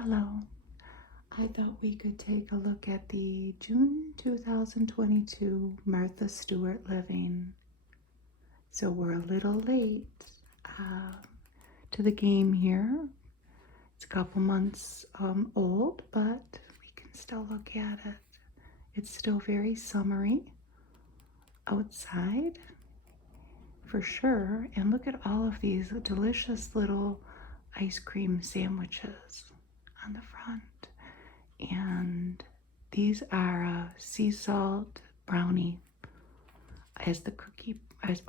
Hello. I thought we could take a look at the June 2022 Martha Stewart Living. So we're a little late uh, to the game here. It's a couple months old, but we can still look at it. It's still very summery outside for sure. And look at all of these delicious little ice cream sandwiches on the front. And these are sea salt brownie as the cookie, as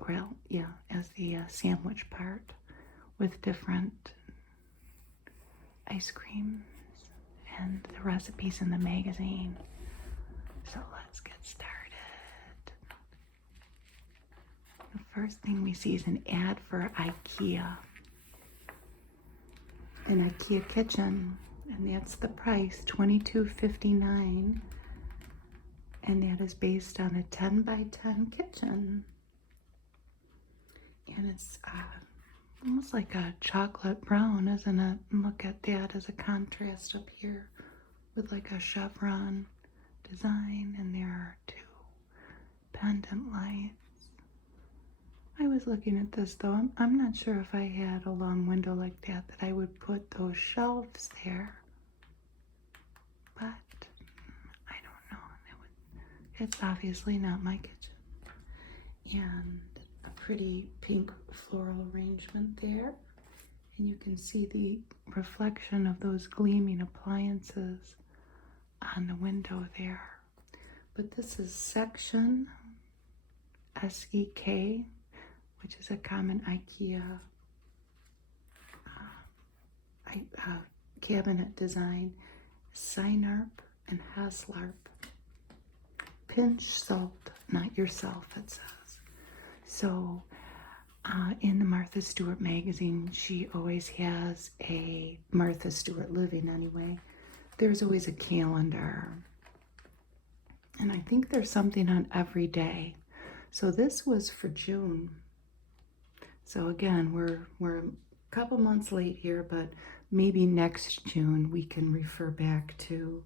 the sandwich part with different ice creams and the recipes in the magazine. So let's get started. The first thing we see is an ad for IKEA. An IKEA kitchen. And that's the price, $22.59, and that is based on a 10 by 10 kitchen. And it's almost like a chocolate brown, isn't it? And look at that as a contrast up here with like a chevron design, and there are two pendant lights. I was looking at this though. I'm not sure if I had a long window like that I would put those shelves there. But I don't know. It's obviously not my kitchen. And a pretty pink floral arrangement there. And you can see the reflection of those gleaming appliances on the window there. But this is Section, SEK, which is a common IKEA cabinet design. Sinarp and Haslarp. Pinch salt, not yourself, it says. So in the Martha Stewart magazine, she always has a Martha Stewart Living anyway. There's always a calendar. And I think there's something on every day. So this was for June. So again, we're a couple months late here, but maybe next June we can refer back to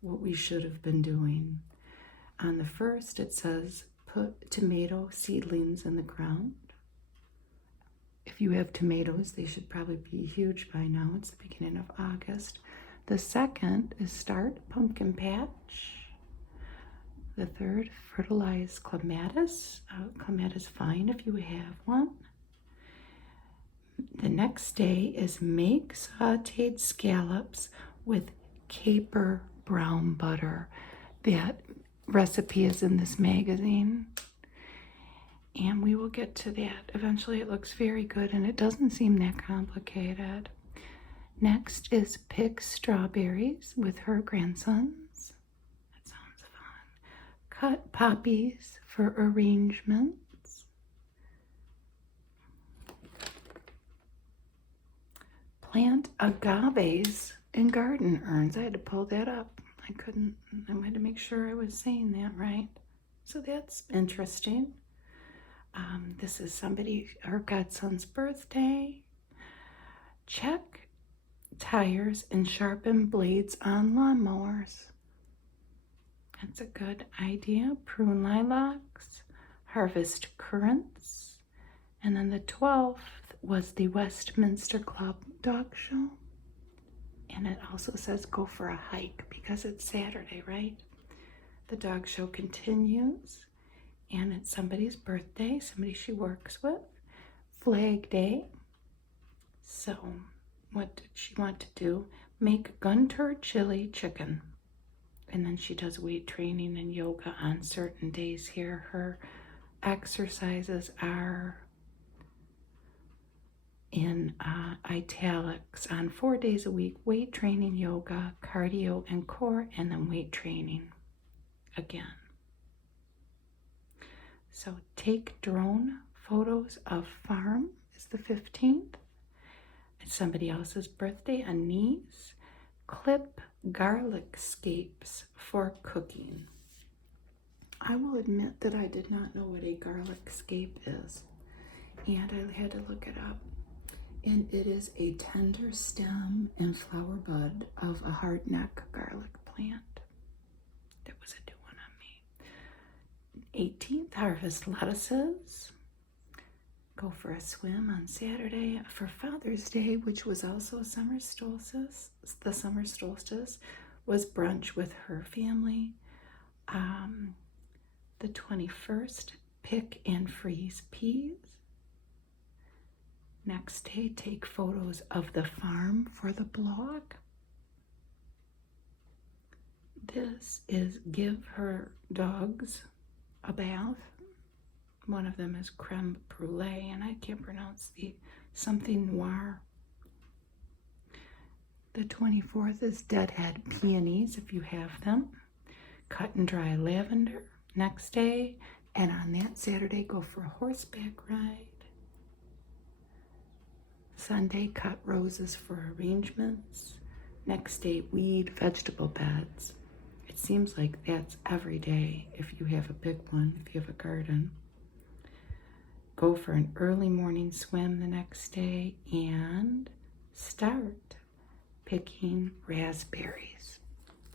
what we should have been doing. On the first, it says put tomato seedlings in the ground. If you have tomatoes, they should probably be huge by now. It's the beginning of August. The second is start pumpkin patch. The third, fertilize clematis. Clematis fine if you have one. The next day is make sauteed scallops with caper brown butter. That recipe is in this magazine, and we will get to that. Eventually it looks very good, and it doesn't seem that complicated. Next is pick strawberries with her grandsons. That sounds fun. Cut poppies for arrangements. Plant agaves in garden urns. I had to pull that up. I had to make sure I was saying that right. So that's interesting. This is her godson's birthday. Check tires and sharpen blades on lawnmowers. That's a good idea. Prune lilacs, harvest currants. And then the 12th was the Westminster Club dog show. And it also says go for a hike because it's Saturday, right? The dog show continues, and it's somebody's birthday, somebody she works with. Flag Day. So what did she want to do? Make gunter chili chicken. And then she does weight training and yoga on certain days here. Her exercises are in italics on 4 days a week: weight training, yoga, cardio, and core, and then weight training again. So take drone photos of farm is the 15th. It's somebody else's birthday. Anise. Clip garlic scapes for cooking. I will admit that I did not know what a garlic scape is, and I had to look it up. And it is a tender stem and flower bud of a hardneck garlic plant. That was a new one on me. 18th harvest lettuces. Go for a swim on Saturday for Father's Day, which was also summer solstice. The summer solstice was brunch with her family. The 21st, pick and freeze peas. Next day, take photos of the farm for the blog. This is give her dogs a bath. One of them is creme brulee, and I can't pronounce the something noir. The 24th is deadhead peonies, if you have them. Cut and dry lavender next day, and on that Saturday, go for a horseback ride. Sunday, cut roses for arrangements. Next day, weed vegetable beds. It seems like that's every day if you have a big one, if you have a garden. Go for an early morning swim the next day and start picking raspberries.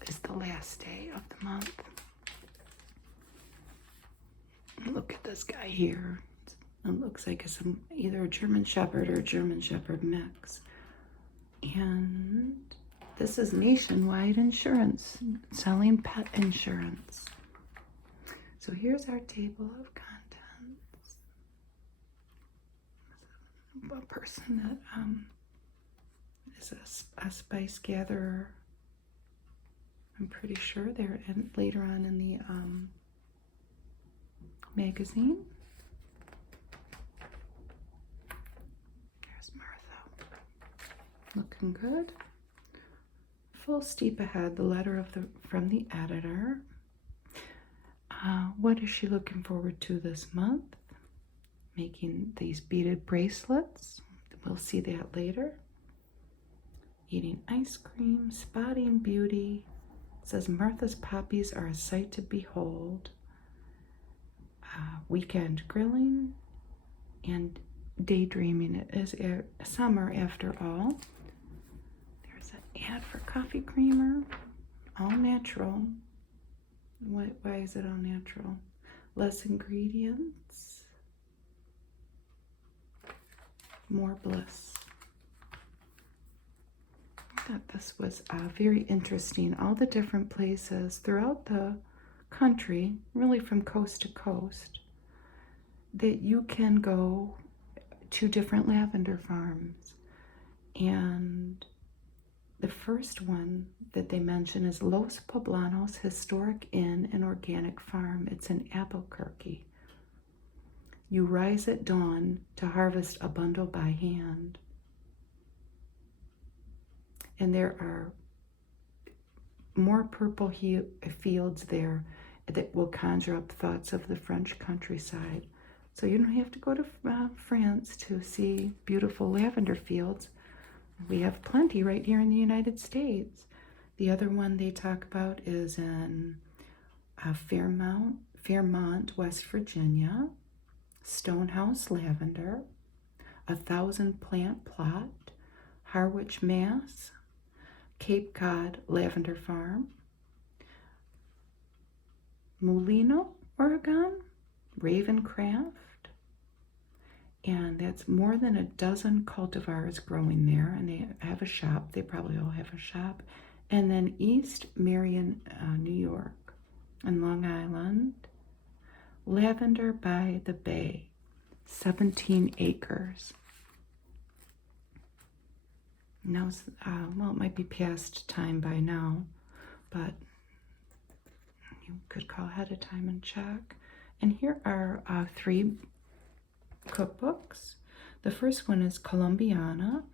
It's the last day of the month. Look at this guy here. It looks like it's either a German Shepherd or a German Shepherd mix. And this is Nationwide Insurance, selling pet insurance. So here's our table of contents. A person that is a spice gatherer. I'm pretty sure they're later on in the magazine. There's Martha. Looking good. Full steep ahead, the letter from the editor. What is she looking forward to this month? Making these beaded bracelets. We'll see that later. Eating ice cream, spotting beauty. It says Martha's poppies are a sight to behold. Weekend grilling and daydreaming. It is summer after all. There's an ad for coffee creamer. All natural. Why is it all natural? Less ingredients. More bliss. I thought this was very interesting. All the different places throughout the country, really from coast to coast, that you can go to different lavender farms. And the first one that they mention is Los Poblanos Historic Inn and Organic Farm. It's in Albuquerque. You rise at dawn to harvest a bundle by hand. And there are more purple fields there that will conjure up thoughts of the French countryside. So you don't have to go to France to see beautiful lavender fields. We have plenty right here in the United States. The other one they talk about is in Fairmont, West Virginia. Stonehouse Lavender, 1,000 plant plot, Harwich, Mass, Cape Cod Lavender Farm, Molino, Oregon, Ravencraft, and that's more than a dozen cultivars growing there, and they have a shop. They probably all have a shop. And then East Marion, New York, and Long Island, Lavender by the Bay, 17 acres. Now, well, it might be past time by now, but you could call ahead of time and check. And here are 3 cookbooks. The first one is Colombiana,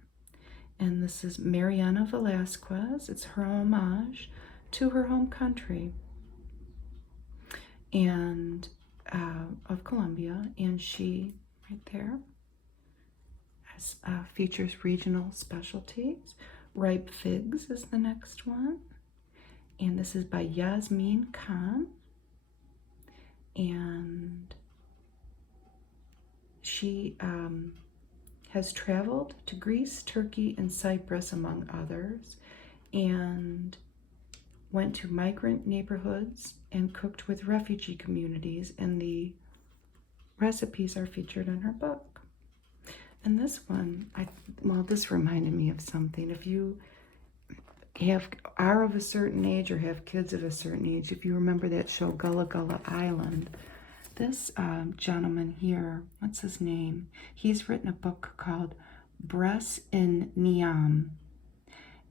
and this is Mariana Velasquez. It's her homage to her home country and of Colombia, and she, right there, has, features regional specialties. Ripe Figs is the next one, and this is by Yasmin Khan, and she has traveled to Greece, Turkey, and Cyprus, among others, and went to migrant neighborhoods and cooked with refugee communities, and the recipes are featured in her book. And this one, this reminded me of something. If you are of a certain age or have kids of a certain age, if you remember that show Gullah Gullah Island, this gentleman here, what's his name? He's written a book called Bress in Niam,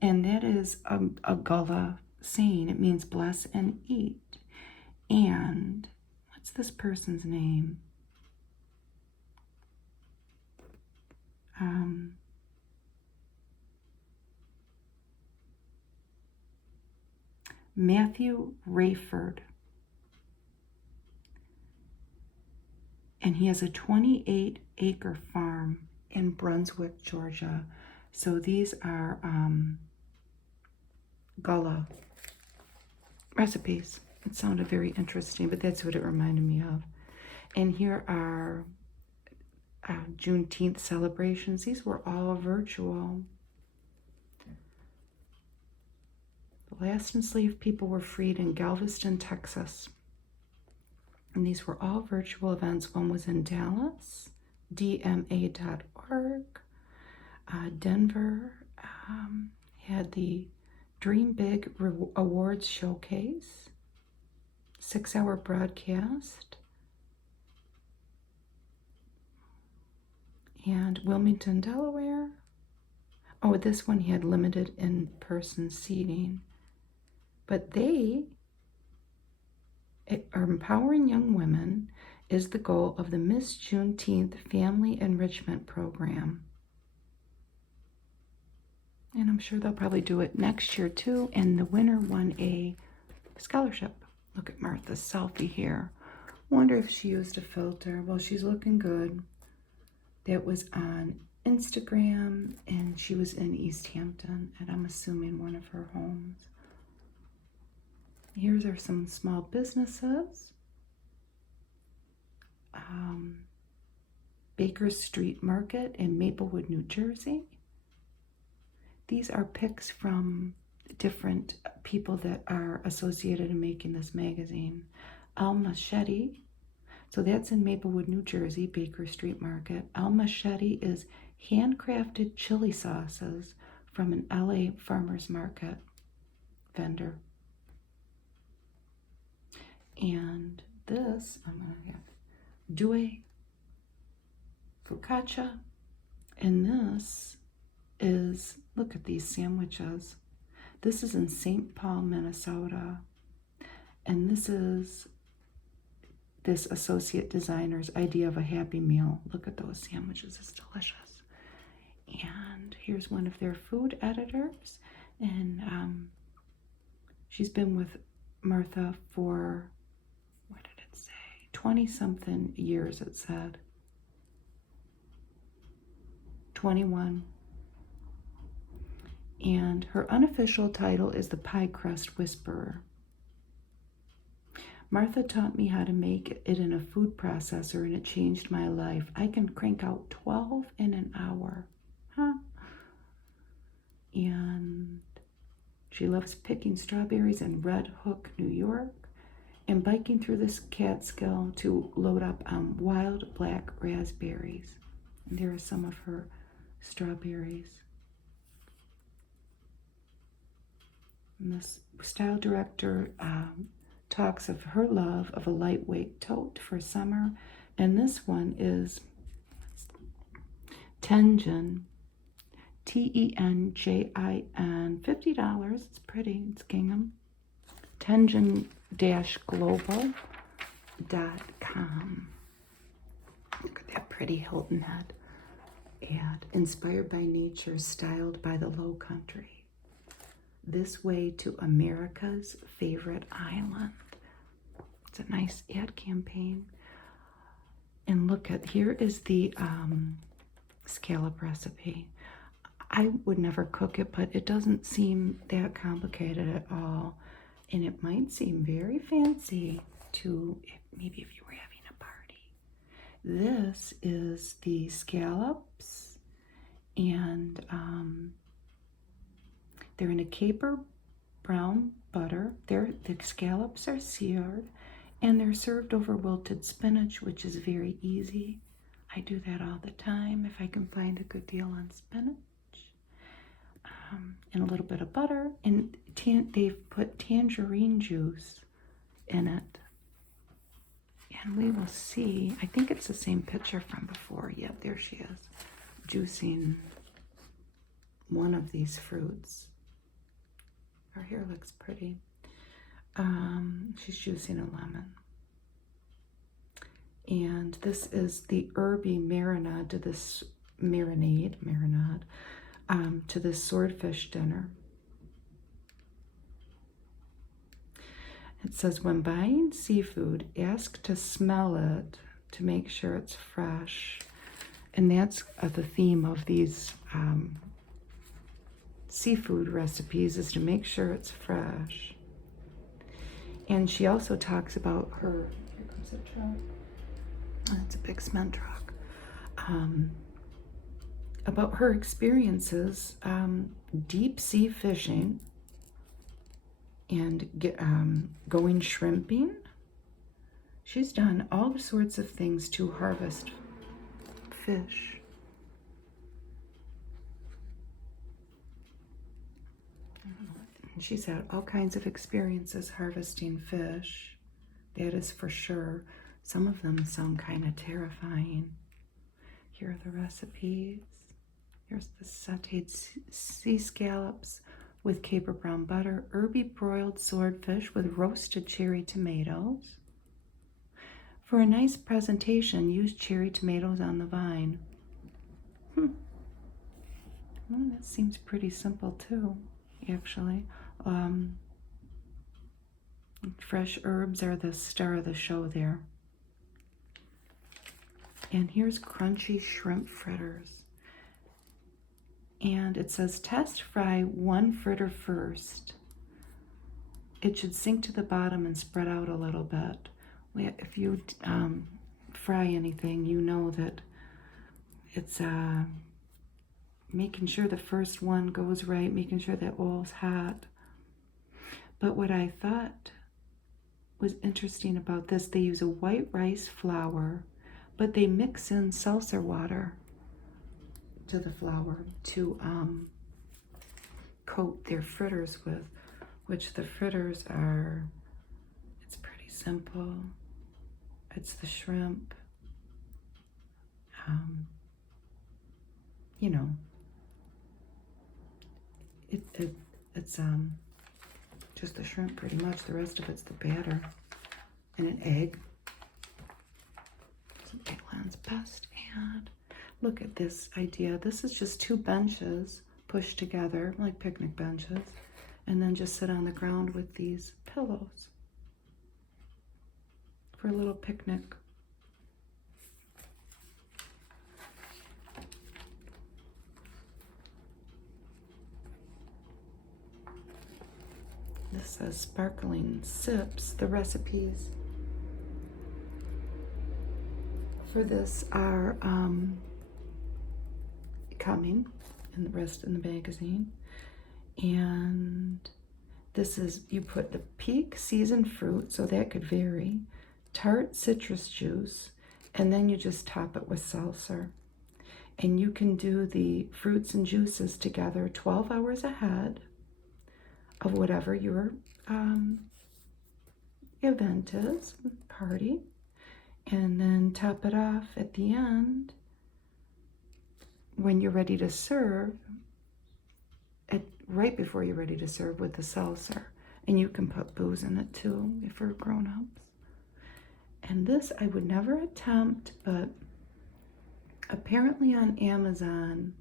and that is a Gullah saying. It means bless and eat. And what's this person's name? Matthew Rayford. And he has a 28-acre farm in Brunswick, Georgia. So these are Gullah recipes. It sounded very interesting, but that's what it reminded me of. And here are Juneteenth celebrations. These were all virtual. The last enslaved people were freed in Galveston, Texas. And these were all virtual events. One was in Dallas, dma.org. Denver had the Dream Big Awards Showcase, 6-hour broadcast. And Wilmington, Delaware. Oh, this one had limited in-person seating. But they are empowering young women is the goal of the Miss Juneteenth Family Enrichment Program. And I'm sure they'll probably do it next year too. And the winner won a scholarship. Look at Martha's selfie here. Wonder if she used a filter. Well, she's looking good. That was on Instagram, and she was in East Hampton, and I'm assuming one of her homes. Here's are some small businesses. Baker Street Market in Maplewood, New Jersey. These are pics from different people that are associated in making this magazine. Al Machete, so that's in Maplewood, New Jersey, Baker Street Market. Al Machete is handcrafted chili sauces from an LA farmer's market vendor. And this, I'm going to have Due Focaccia. And this is, look at these sandwiches. This is in St. Paul, Minnesota. And this is this associate designer's idea of a happy meal. Look at those sandwiches, it's delicious. And here's one of their food editors. And she's been with Martha for, what did it say? 20-something years, it said. 21. And her unofficial title is the Pie Crust Whisperer. Martha taught me how to make it in a food processor, and it changed my life. I can crank out 12 in an hour. And she loves picking strawberries in Red Hook, New York, and biking through this Catskill to load up on wild black raspberries. And there are some of her strawberries. And this style director talks of her love of a lightweight tote for summer. And this one is Tenjin, Tenjin, $50. It's pretty, it's gingham. Tenjin-global.com. Look at that pretty Hilton head ad. Inspired by nature, styled by the low country. This way to America's favorite island. It's a nice ad campaign. And look at, here is the scallop recipe. I would never cook it, but it doesn't seem that complicated at all. And it might seem very fancy to, maybe if you were having a party. This is the scallops And they're in a caper brown butter. The scallops are seared, and they're served over wilted spinach, which is very easy. I do that all the time if I can find a good deal on spinach. And a little bit of butter, and they've put tangerine juice in it. And we will see, I think it's the same picture from before. Yep, there she is, juicing one of these fruits. Her hair looks pretty. She's juicing a lemon. And this is the herby marinade to this marinade to this swordfish dinner. It says, when buying seafood, ask to smell it to make sure it's fresh. And that's the theme of these seafood recipes, is to make sure it's fresh. And she also talks about her, here comes a truck. Oh, it's a big cement truck. About her experiences deep sea fishing and going shrimping. She's done all sorts of things to harvest fish. And she's had all kinds of experiences harvesting fish. That is for sure. Some of them sound kind of terrifying. Here are the recipes. Here's the sauteed sea scallops with caper brown butter, herby broiled swordfish with roasted cherry tomatoes. For a nice presentation, use cherry tomatoes on the vine. Well, that seems pretty simple too, actually. Fresh herbs are the star of the show there. And here's crunchy shrimp fritters. And it says, test fry one fritter first. It should sink to the bottom and spread out a little bit. If you fry anything, you know that it's making sure the first one goes right, making sure that oil's hot. But what I thought was interesting about this, they use a white rice flour, but they mix in seltzer water to the flour to coat their fritters with, which the fritters are, it's pretty simple. It's the shrimp, you know, it's just the shrimp pretty much. The rest of it's the batter and an egg. Some Eggland's Best. And look at this idea. This is just two benches pushed together like picnic benches, and then just sit on the ground with these pillows for a little picnic. This says sparkling sips. The recipes for this are coming, and the rest in the magazine. And this is, you put the peak seasoned fruit, so that could vary, tart citrus juice, and then you just top it with seltzer. And you can do the fruits and juices together 12 hours ahead of whatever your event is, party, and then top it off at the end when you're ready to serve, right before you're ready to serve, with the seltzer. And you can put booze in it too if you're grown-ups. And this I would never attempt, but apparently on Amazon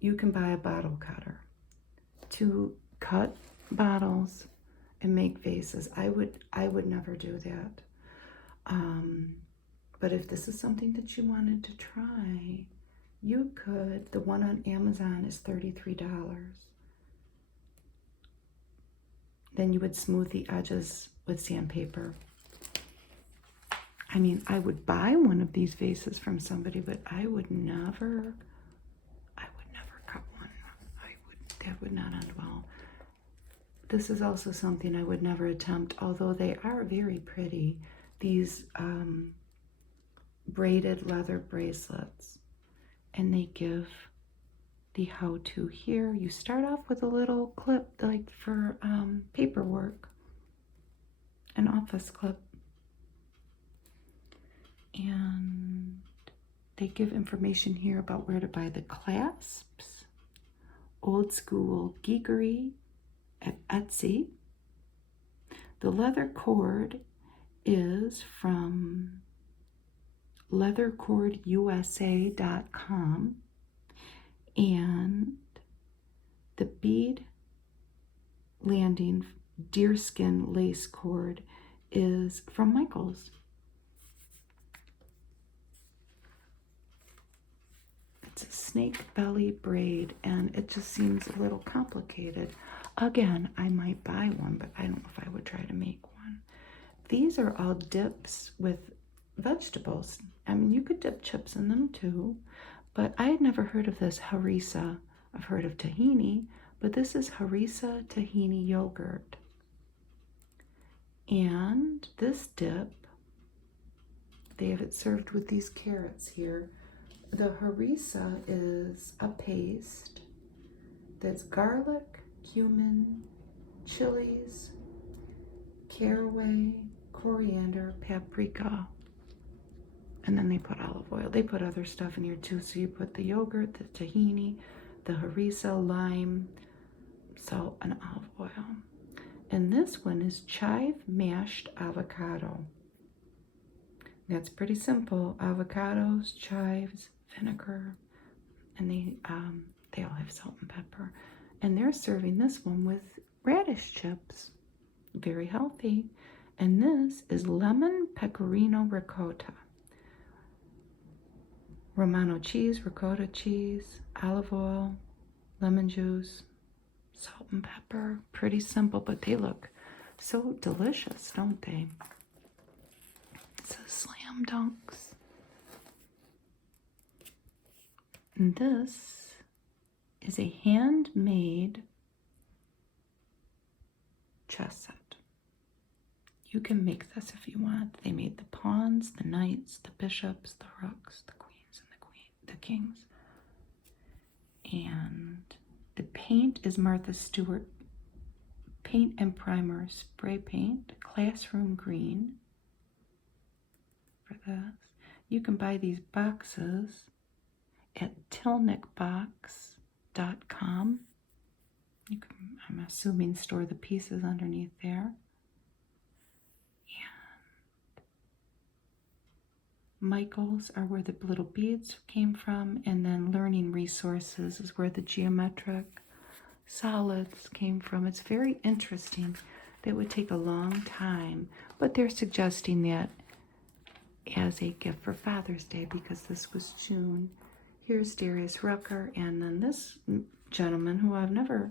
you can buy a bottle cutter to cut bottles and make vases. I would never do that. But if this is something that you wanted to try, you could. The one on Amazon is $33. Then you would smooth the edges with sandpaper. I mean, I would buy one of these vases from somebody, but I would never cut one. That would not end well. This is also something I would never attempt, although they are very pretty. These braided leather bracelets, and they give the how-to here. You start off with a little clip like for paperwork, an office clip, and they give information here about where to buy the clasps, old school geekery at Etsy. The leather cord is from leathercordusa.com, and the bead landing deerskin lace cord is from Michael's. It's a snake belly braid, and it just seems a little complicated. Again, I might buy one, but I don't know if I would try to make one. These are all dips with vegetables. I mean, you could dip chips in them too, but I had never heard of this harissa. I've heard of tahini, but this is harissa tahini yogurt. And this dip, they have it served with these carrots here. The harissa is a paste that's garlic, cumin, chilies, caraway, coriander, paprika, and then they put olive oil. They put other stuff in here too. So you put the yogurt, the tahini, the harissa, lime, salt, and olive oil. And this one is chive mashed avocado. That's pretty simple. Avocados, chives, vinegar, and they all have salt and pepper. And they're serving this one with radish chips. Very healthy. And this is lemon pecorino ricotta. Romano cheese, ricotta cheese, olive oil, lemon juice, salt and pepper. Pretty simple, but they look so delicious, don't they? It says slam dunks. And this is a handmade chess set. You can make this if you want. They made the pawns, the knights, the bishops, the rooks, the queens, and the kings. And the paint is Martha Stewart paint and primer spray paint, classroom green for this. You can buy these boxes at tilnickbox.com. You can, I'm assuming, store the pieces underneath there. Michael's are where the little beads came from, and then learning resources is where the geometric solids came from. It's very interesting. That would take a long time, but they're suggesting that as a gift for Father's Day because this was June. Here's Darius Rucker, and then this gentleman who I've never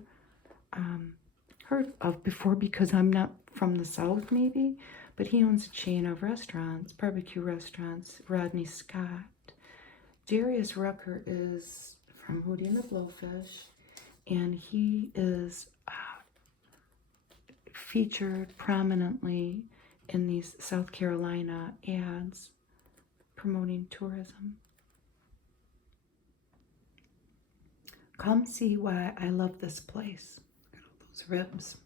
heard of before because I'm not from the South maybe, but he owns a chain of restaurants, barbecue restaurants, Rodney Scott. Darius Rucker is from Hootie and the Blowfish, and he is featured prominently in these South Carolina ads promoting tourism. Come see why I love this place. Look at all those ribs.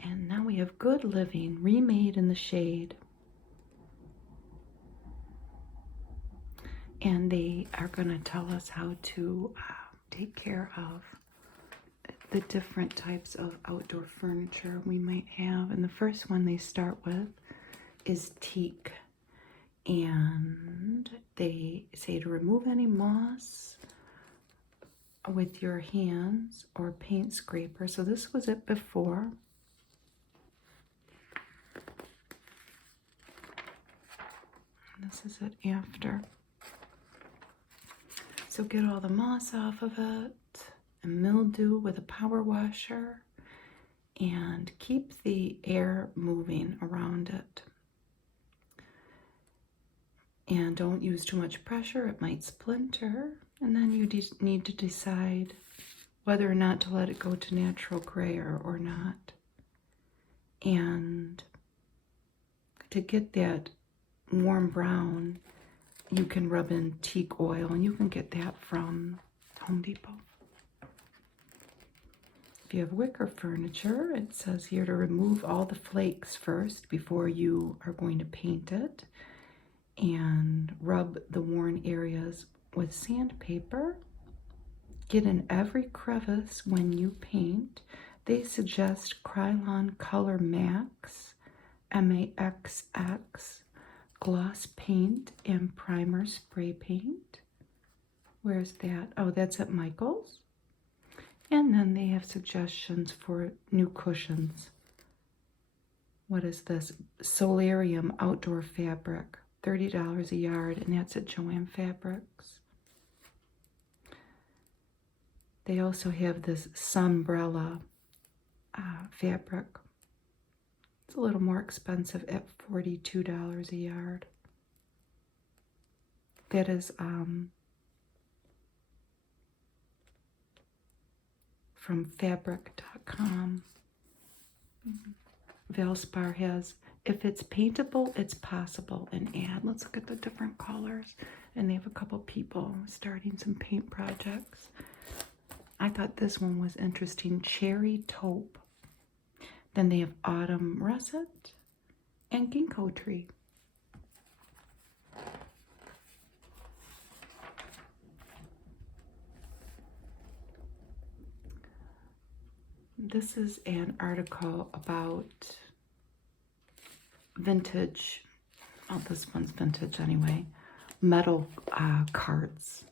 And now we have Good Living, remade in the shade. And they are going to tell us how to take care of the different types of outdoor furniture we might have. And the first one they start with is teak. And they say to remove any moss with your hands or paint scraper. So this was it before. This is it after. So get all the moss off of it and mildew with a power washer. and keep the air moving around it. And don't use too much pressure, it might splinter. And then you need to decide whether or not to let it go to natural gray or not. And to get that warm brown, you can rub in teak oil, and you can get that from Home Depot. If you have wicker furniture, it says here to remove all the flakes first before you are going to paint it, and rub the worn areas with sandpaper. Get in every crevice when you paint. They suggest Krylon Color Max, MAXX, gloss paint, and primer spray paint. Where's that? Oh, that's at Michael's. And then they have suggestions for new cushions. What is this? Solarium outdoor fabric, $30 a yard, and that's at Joann Fabrics. They also have this sunbrella fabric. It's a little more expensive at $42 a yard. That is from fabric.com. Valspar has, if it's paintable, it's possible, an ad. Let's look at the different colors. And they have a couple people starting some paint projects. I thought this one was interesting, cherry taupe. Then they have autumn russet and ginkgo tree. This is an article about vintage, well, this one's vintage anyway, metal carts.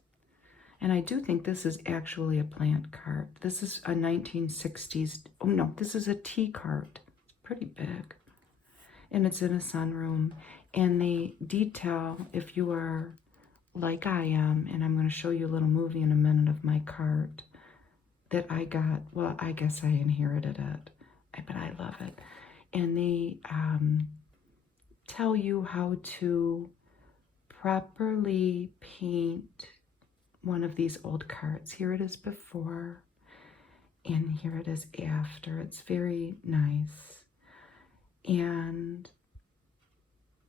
And I do think this is actually a plant cart. This is a 1960s, oh no, this is a tea cart. It's pretty big. And it's in a sunroom. And they detail, if you are like I am, and I'm going to show you a little movie in a minute of my cart that I got. Well, I guess I inherited it, but I love it. And they tell you how to properly paint one of these old carts. Here it is before, and here it is after. It's very nice. And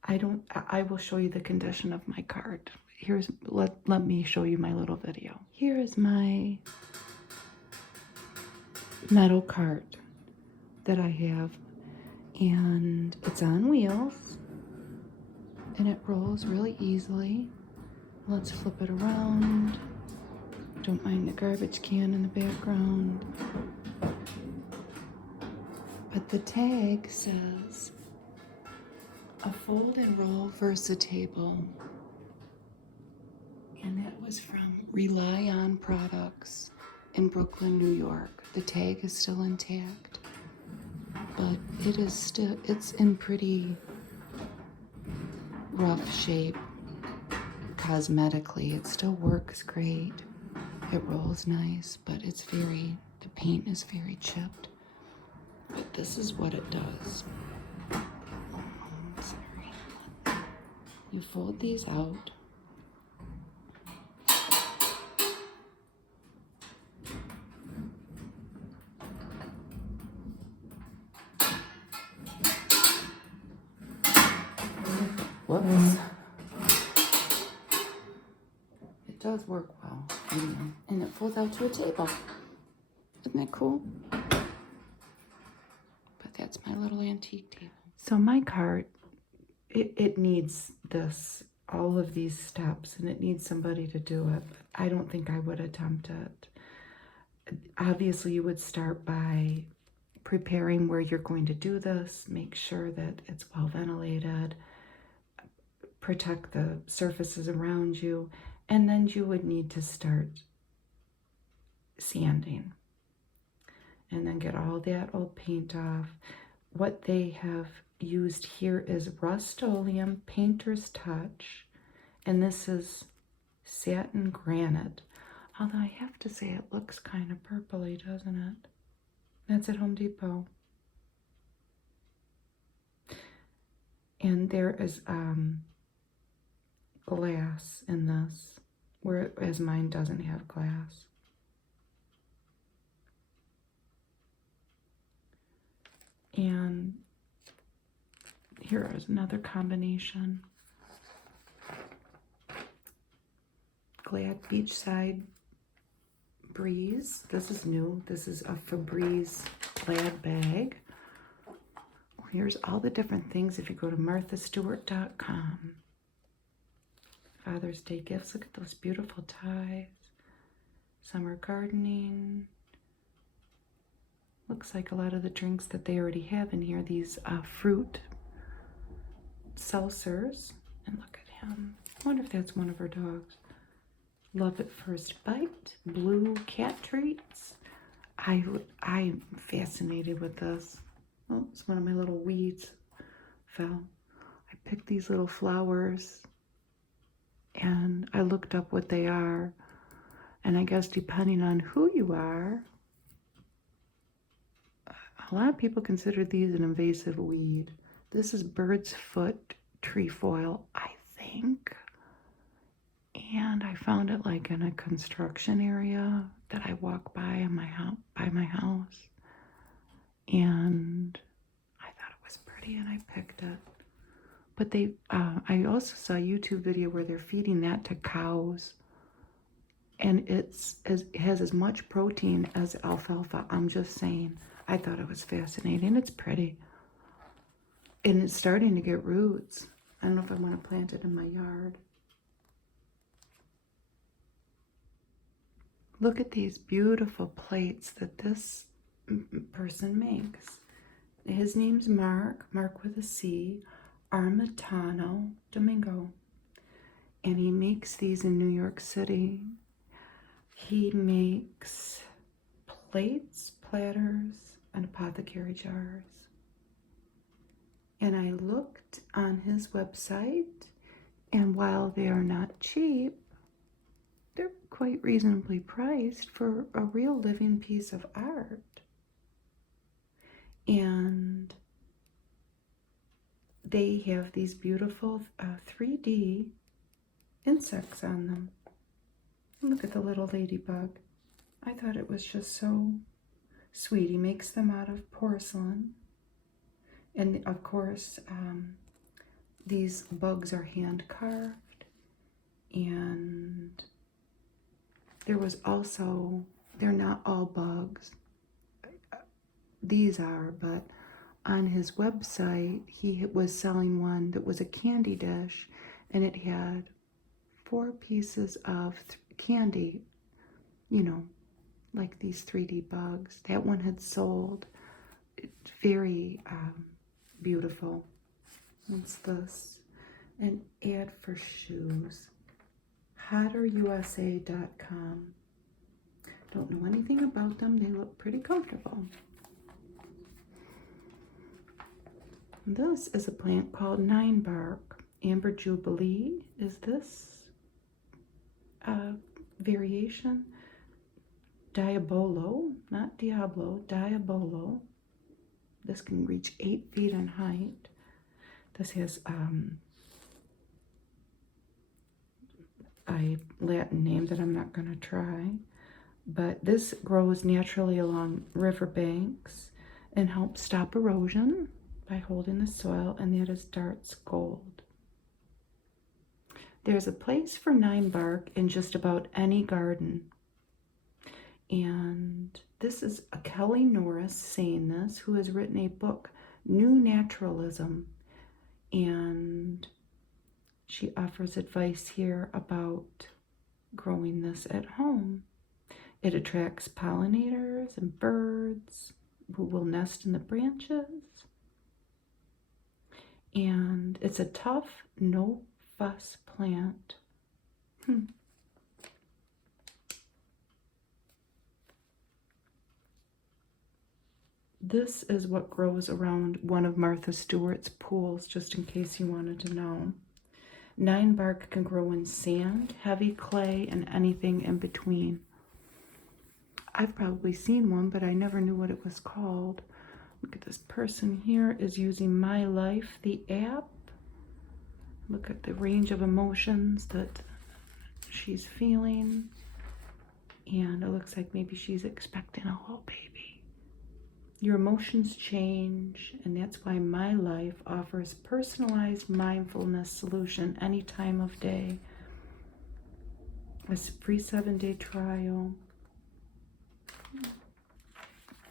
I will show you the condition of my cart. Let me show you my little video. Here is my metal cart that I have, and it's on wheels, and it rolls really easily. Let's flip it around. Don't mind the garbage can in the background. But the tag says, a fold and roll Versatable. And that was from Rely On Products in Brooklyn, New York. The tag is still intact, but it's in pretty rough shape. Cosmetically, it still works great. It rolls nice, but the paint is very chipped. But this is what it does. Sorry. You fold these out. Whoops. It does work well, and it folds out to a table. Isn't that cool? But that's my little antique table. So my cart, it needs all of these steps, and it needs somebody to do it. But I don't think I would attempt it. Obviously, you would start by preparing where you're going to do this. Make sure that it's well ventilated. Protect the surfaces around you, and then you would need to start sanding, and then get all that old paint off. What they have used here is Rust-Oleum Painter's Touch, and this is satin granite, although I have to say it looks kind of purpley, doesn't it? That's at Home Depot. And there is glass in this, whereas mine doesn't have glass. And here is another combination. Glad Beachside Breeze. This is new. This is a Febreze Glad bag. Here's all the different things if you go to marthastewart.com. Father's Day gifts. Look at those beautiful ties. Summer gardening. Looks like a lot of the drinks that they already have in here. These fruit seltzers. And look at him. I wonder if that's one of her dogs. Love at First Bite. Blue cat treats. I'm fascinated with this. Oh, it's one of my little weeds fell. I picked these little flowers and I looked up what they are. And I guess depending on who you are, a lot of people consider these an invasive weed. This is bird's foot trefoil, I think. And I found it like in a construction area that I walk by in my house. And I thought it was pretty and I picked it. But I also saw a YouTube video where they're feeding that to cows. And it has as much protein as alfalfa. I'm just saying. I thought it was fascinating. It's pretty. And it's starting to get roots. I don't know if I want to plant it in my yard. Look at these beautiful plates that this person makes. His name's Mark with a C, Armitano Domingo. And he makes these in New York City. He makes plates, platters, and apothecary jars. And I looked on his website, and while they are not cheap, they're quite reasonably priced for a real living piece of art. And they have these beautiful 3D insects on them. Look at the little ladybug. I thought it was just so sweet. He makes them out of porcelain. And of course, these bugs are hand carved. And there was also, they're not all bugs. These are, but on his website, he was selling one that was a candy dish, and it had 4 pieces of candy, you know, like these 3D bugs. That one had sold. It's very beautiful. What's this? An ad for shoes. HotterUSA.com. Don't know anything about them. They look pretty comfortable. This is a plant called 9-bark. Amber Jubilee is this variation. Diabolo, not Diablo, Diabolo. This can reach 8 feet in height. This has a Latin name that I'm not going to try. But this grows naturally along riverbanks and helps stop erosion by holding the soil, and that is Dart's Gold. There's a place for 9-bark in just about any garden. And this is a Kelly Norris saying this, who has written a book, New Naturalism. And she offers advice here about growing this at home. It attracts pollinators and birds who will nest in the branches. And it's a tough, no-fuss plant. This is what grows around one of Martha Stewart's pools, just in case you wanted to know. 9-bark can grow in sand, heavy clay, and anything in between. I've probably seen one, but I never knew what it was called. Look at this person here is using My Life, the app. Look at the range of emotions that she's feeling. And it looks like maybe she's expecting a whole baby. Your emotions change, and that's why my life offers personalized mindfulness solution any time of day. A free 7-day trial.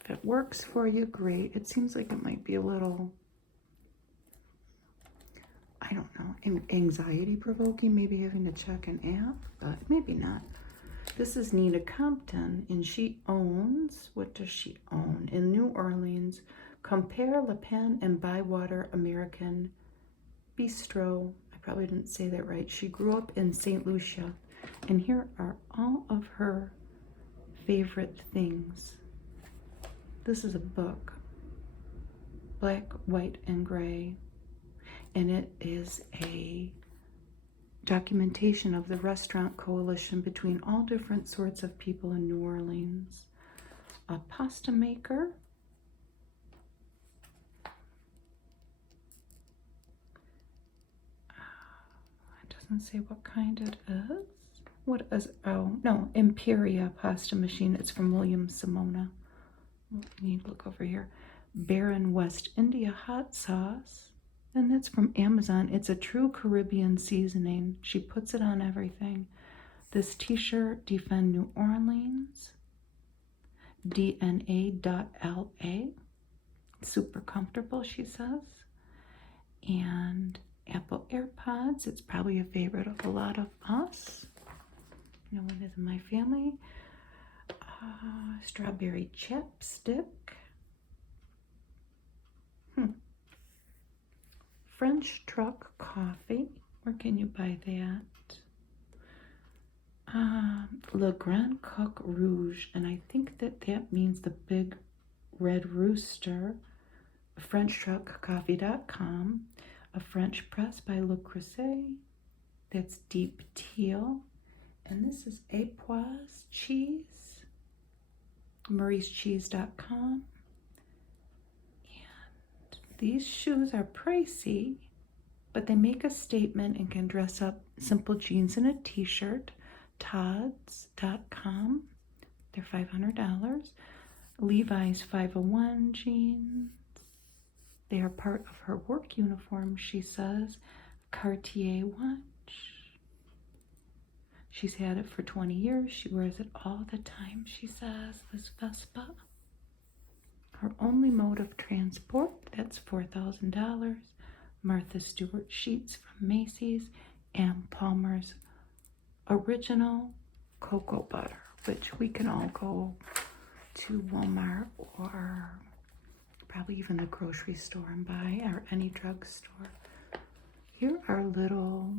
If it works for you, great. It seems like it might be a little, I don't know, anxiety provoking, maybe having to check an app, but maybe not. This is Nina Compton, and she owns, what does she own? In New Orleans, Compare Le Pen and Bywater American Bistro. I probably didn't say that right. She grew up in St. Lucia, and here are all of her favorite things. This is a book, Black, White, and Gray, and it is a documentation of the restaurant coalition between all different sorts of people in New Orleans. A pasta maker. It doesn't say what kind it is. What is, oh, no, Imperia pasta machine. It's from William Simona. We need to look over here. Baron West India hot sauce. And that's from Amazon. It's a true Caribbean seasoning. She puts it on everything. This t-shirt, Defend New Orleans. DNA.LA. Super comfortable, she says. And Apple AirPods. It's probably a favorite of a lot of us. You know what is in my family. Strawberry chapstick. French truck coffee. Where can you buy that? Le Grand Coq Rouge, and I think that means the big red rooster. FrenchTruckCoffee.com. A French press by Le Creuset. That's deep teal. And this is Époisse cheese. MauriceCheese.com. These shoes are pricey, but they make a statement and can dress up simple jeans and a t-shirt. Todds.com. They're $500. Levi's 501 jeans. They are part of her work uniform, she says. Cartier watch. She's had it for 20 years. She wears it all the time, she says. This Vespa. Her only mode of transport, that's $4,000. Martha Stewart sheets from Macy's, and Palmer's original cocoa butter, which we can all go to Walmart or probably even the grocery store and buy, or any drugstore. Here are little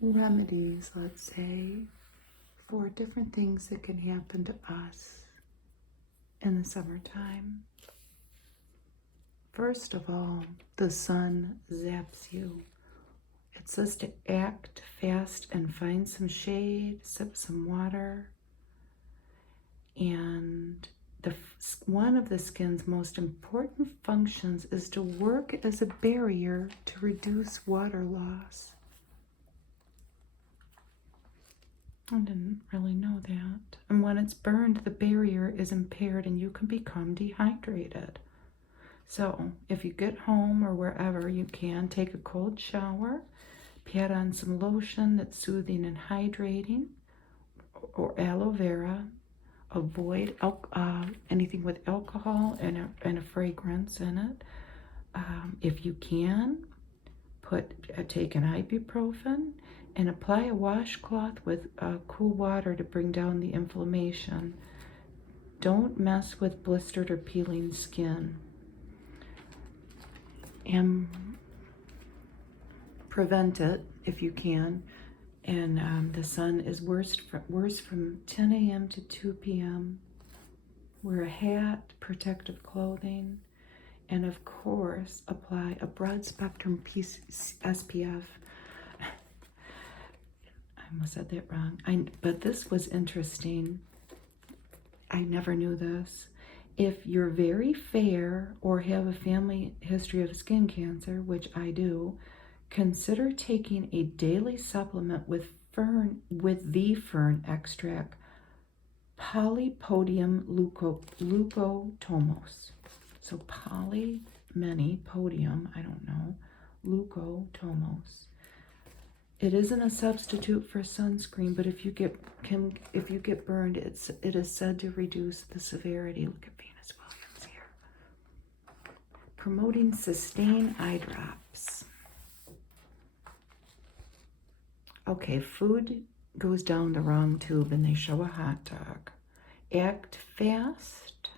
remedies, let's say, for different things that can happen to us in the summertime. First of all, the sun zaps you. It says to act fast and find some shade, sip some water. And one of the skin's most important functions is to work as a barrier to reduce water loss. I didn't really know that. And when it's burned, the barrier is impaired and you can become dehydrated. So if you get home or wherever you can, take a cold shower, pat on some lotion that's soothing and hydrating, or aloe vera. Avoid anything with alcohol and a fragrance in it. If you can, take an ibuprofen and apply a washcloth with cool water to bring down the inflammation. Don't mess with blistered or peeling skin. And prevent it if you can. And the sun is worse from 10 a.m. to 2 p.m. Wear a hat, protective clothing, and of course, apply a broad spectrum SPF. I almost said that wrong. But this was interesting. I never knew this. If you're very fair or have a family history of skin cancer, which I do, consider taking a daily supplement with the fern extract, Polypodium leucotomos. So podium, I don't know, leucotomos. It isn't a substitute for sunscreen, but if you get burned, it is said to reduce the severity. Look at Venus Williams here. Promoting sustained eye drops. Okay, food goes down the wrong tube and they show a hot dog. Act fast.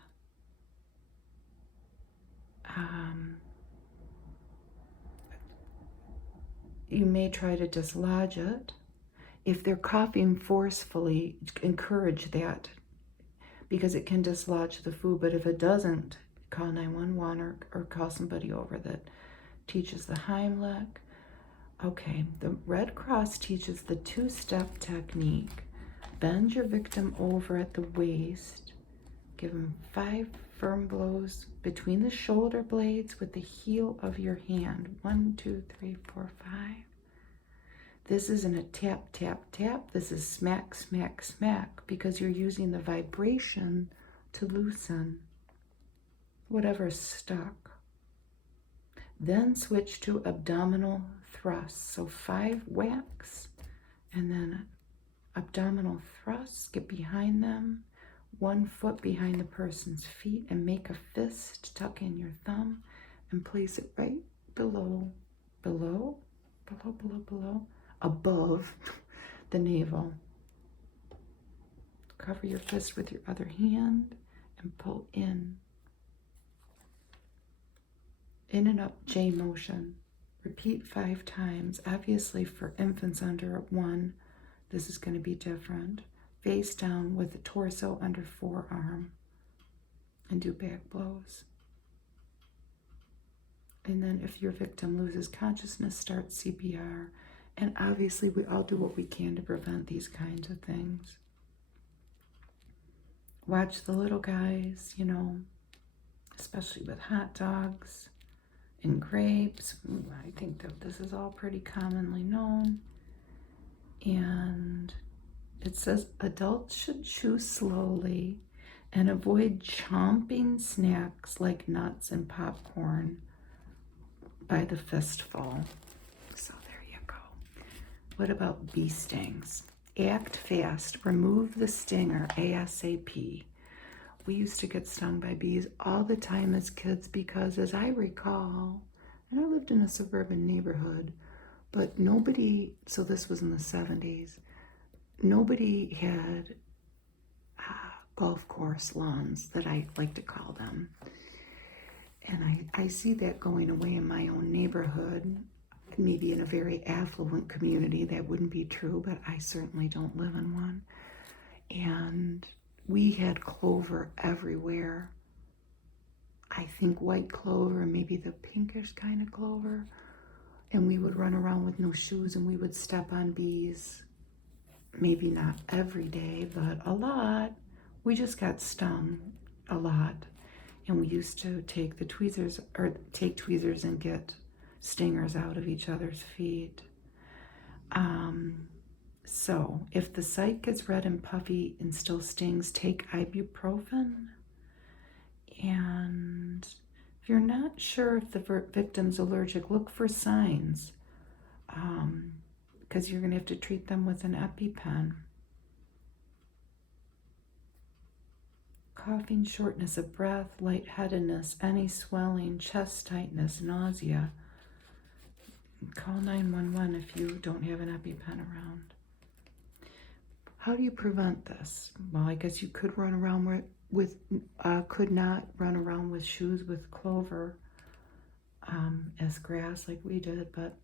You may try to dislodge it. If they're coughing forcefully, encourage that because it can dislodge the food. But if it doesn't, call 911 or call somebody over that teaches the Heimlich. Okay, the Red Cross teaches the two-step technique. Bend your victim over at the waist. Give him 5 firm blows between the shoulder blades with the heel of your hand. 1, 2, 3, 4, 5. This isn't a tap, tap, tap. This is smack, smack, smack because you're using the vibration to loosen whatever's stuck. Then switch to abdominal thrusts. So 5 whacks and then abdominal thrusts. Get behind them. 1 foot behind the person's feet and make a fist. Tuck in your thumb and place it right above the navel. Cover your fist with your other hand and pull in and up, J motion. Repeat 5 times. Obviously for infants under 1, this is going to be different. Face down with the torso under forearm and do back blows. And then if your victim loses consciousness, start CPR. And obviously we all do what we can to prevent these kinds of things. Watch the little guys, you know, especially with hot dogs and grapes. I think that this is all pretty commonly known. And it says adults should chew slowly and avoid chomping snacks like nuts and popcorn by the fistful. So there you go. What about bee stings? Act fast. Remove the stinger ASAP. We used to get stung by bees all the time as kids because, as I recall, and I lived in a suburban neighborhood, but nobody, so this was in the 70s, nobody had golf course lawns, that I like to call them. And I see that going away in my own neighborhood. Maybe in a very affluent community that wouldn't be true, but I certainly don't live in one. And we had clover everywhere. I think white clover, maybe the pinkish kind of clover. And we would run around with no shoes and we would step on bees. Maybe not every day, but a lot. We just got stung a lot. And we used to take the tweezers, or take tweezers and get stingers out of each other's feet. So if the site gets red and puffy and still stings, take ibuprofen. And if you're not sure if the victim's allergic, look for signs, because you're going to have to treat them with an EpiPen. Coughing, shortness of breath, lightheadedness, any swelling, chest tightness, nausea. Call 911 if you don't have an EpiPen around. How do you prevent this? Well, I guess you could run around could not run around with shoes with clover as grass like we did, but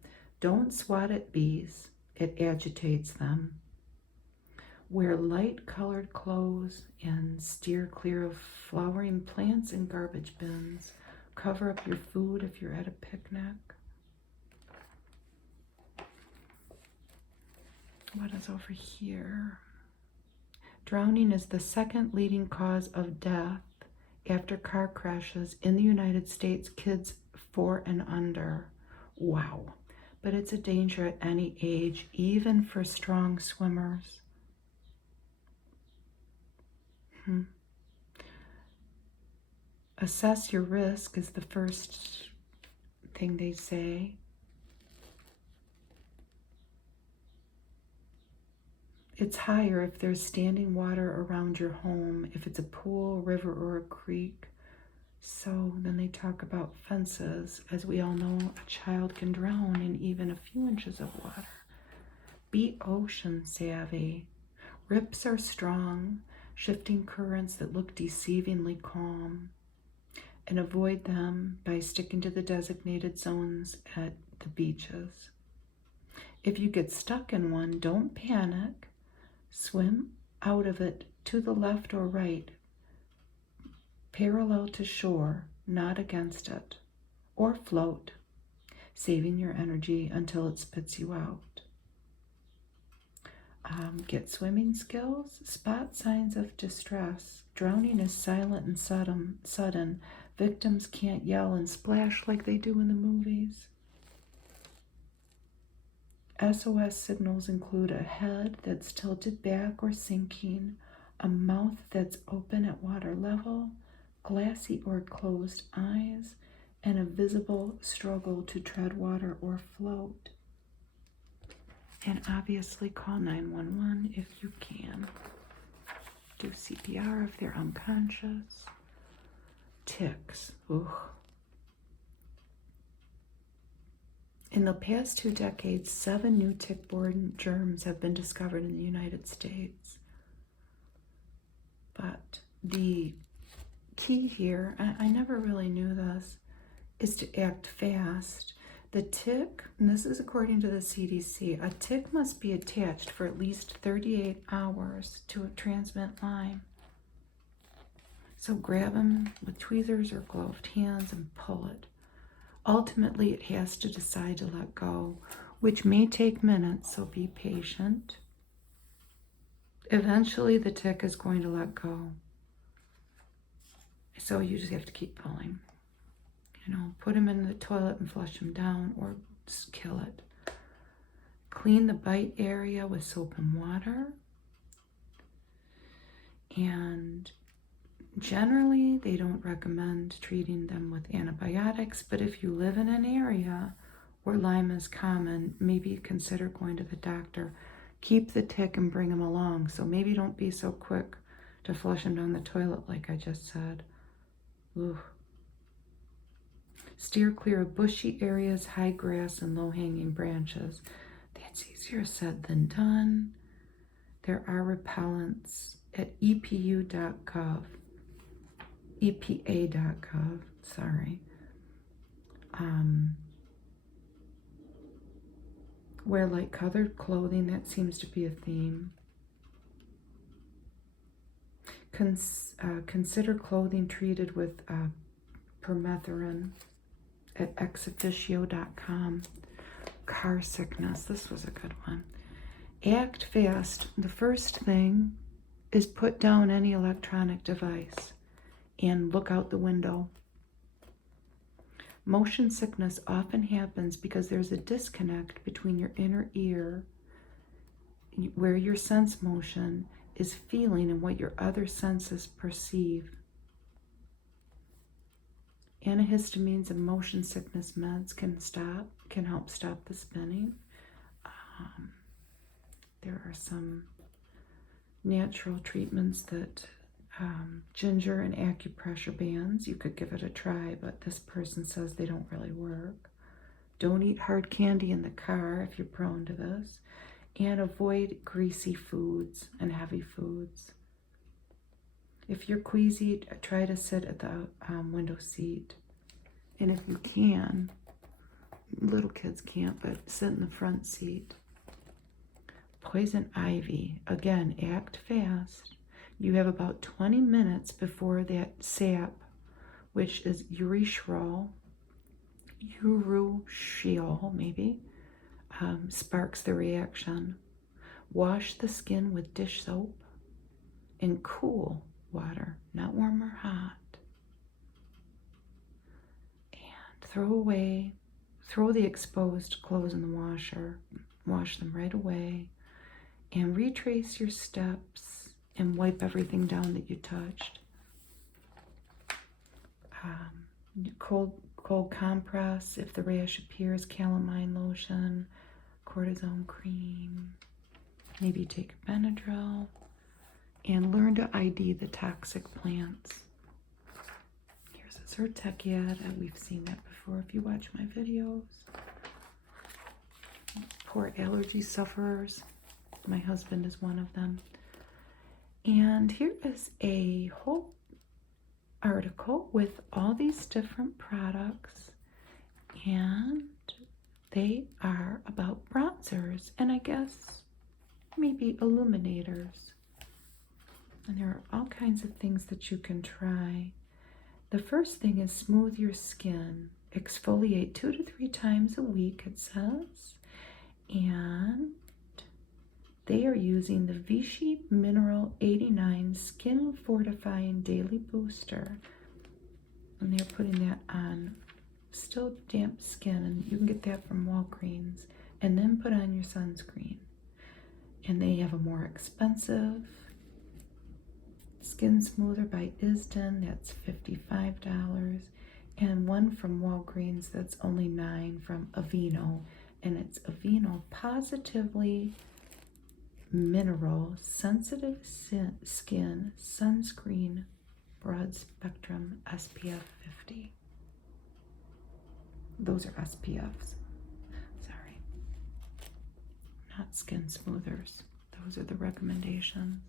don't swat at bees. It agitates them. Wear light colored clothes and steer clear of flowering plants and garbage bins. Cover up your food if you're at a picnic. What is over here? Drowning is the second leading cause of death after car crashes in the United States, kids 4 and under. Wow. But it's a danger at any age, even for strong swimmers. Assess your risk is the first thing they say. It's higher if there's standing water around your home, if it's a pool, river, or a creek. So then they talk about fences. As we all know, a child can drown in even a few inches of water. Be ocean savvy. Rips are strong, shifting currents that look deceivingly calm. And avoid them by sticking to the designated zones at the beaches. If you get stuck in one, don't panic. Swim out of it to the left or right, parallel to shore, not against it, or float, saving your energy until it spits you out. Get swimming skills, spot signs of distress. Drowning is silent and sudden. Victims can't yell and splash like they do in the movies. SOS signals include a head that's tilted back or sinking, a mouth that's open at water level, glassy or closed eyes, and a visible struggle to tread water or float. And obviously call 911 if you can. Do CPR if they're unconscious. Ticks. Ugh. In the past 2 decades, 7 new tick-borne germs have been discovered in the United States. But the key here, I never really knew this, is to act fast. The tick, and this is according to the CDC, a tick must be attached for at least 38 hours to a transmit Lyme. So grab them with tweezers or gloved hands and pull it. Ultimately, it has to decide to let go, which may take minutes, so be patient. Eventually, the tick is going to let go. So you just have to keep pulling. You know, put them in the toilet and flush them down, or just kill it. Clean the bite area with soap and water. And generally, they don't recommend treating them with antibiotics, but if you live in an area where Lyme is common, maybe consider going to the doctor. Keep the tick and bring them along, so maybe don't be so quick to flush them down the toilet like I just said. Ooh. Steer clear of bushy areas, high grass, and low-hanging branches. That's easier said than done. There are repellents at epu.gov. EPA.gov, sorry. Wear light-colored clothing, that seems to be a theme. Consider clothing treated with permethrin at exofficio.com. Car sickness, this was a good one. Act fast. The first thing is put down any electronic device and look out the window. Motion sickness often happens because there's a disconnect between your inner ear, where your sense motion is feeling, and what your other senses perceive. Antihistamines and motion sickness meds can help stop the spinning. There are some natural treatments that ginger and acupressure bands, you could give it a try, but this person says they don't really work. Don't eat hard candy in the car if you're prone to this, and avoid greasy foods and heavy foods. If you're queasy, try to sit at the window seat, and if you can, little kids can't, but sit in the front seat. Poison ivy, again, act fast. You have about 20 minutes before that sap, which is urushiol maybe, sparks the reaction. Wash the skin with dish soap in cool water, not warm or hot. throw the exposed clothes in the washer, wash them right away, and retrace your steps and wipe everything down that you touched. Cold compress if the rash appears, calamine lotion, cortisone cream, maybe take a Benadryl, and learn to ID the toxic plants. Here's a Zyrtec ad. We've seen that before if you watch my videos. Poor allergy sufferers. My husband is one of them. And here is a whole article with all these different products, and they are about bronzers and I guess maybe illuminators. And there are all kinds of things that you can try. The first thing is smooth your skin. Exfoliate 2 to 3 times a week, it says. And they are using the Vichy Mineral 89 Skin Fortifying Daily Booster. And they're putting that on still damp skin. And you can get that from Walgreens. And then put on your sunscreen. And they have a more expensive Skin Smoother by Isden. That's $55. And one from Walgreens that's only $9 from Aveeno. And it's Aveeno Positively Mineral Sensitive Skin Sunscreen Broad Spectrum SPF 50. Those are SPFs. Sorry. Not skin smoothers. Those are the recommendations.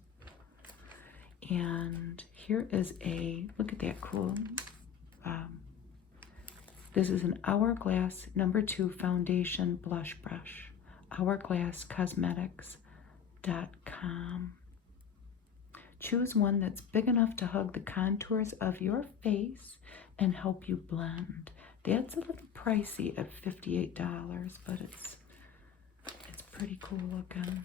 And here is a, look at that cool, this is an Hourglass No. 2 Foundation Blush Brush. HourglassCosmetics.com. Choose one that's big enough to hug the contours of your face and help you blend. That's a little pricey at $58, but it's pretty cool looking.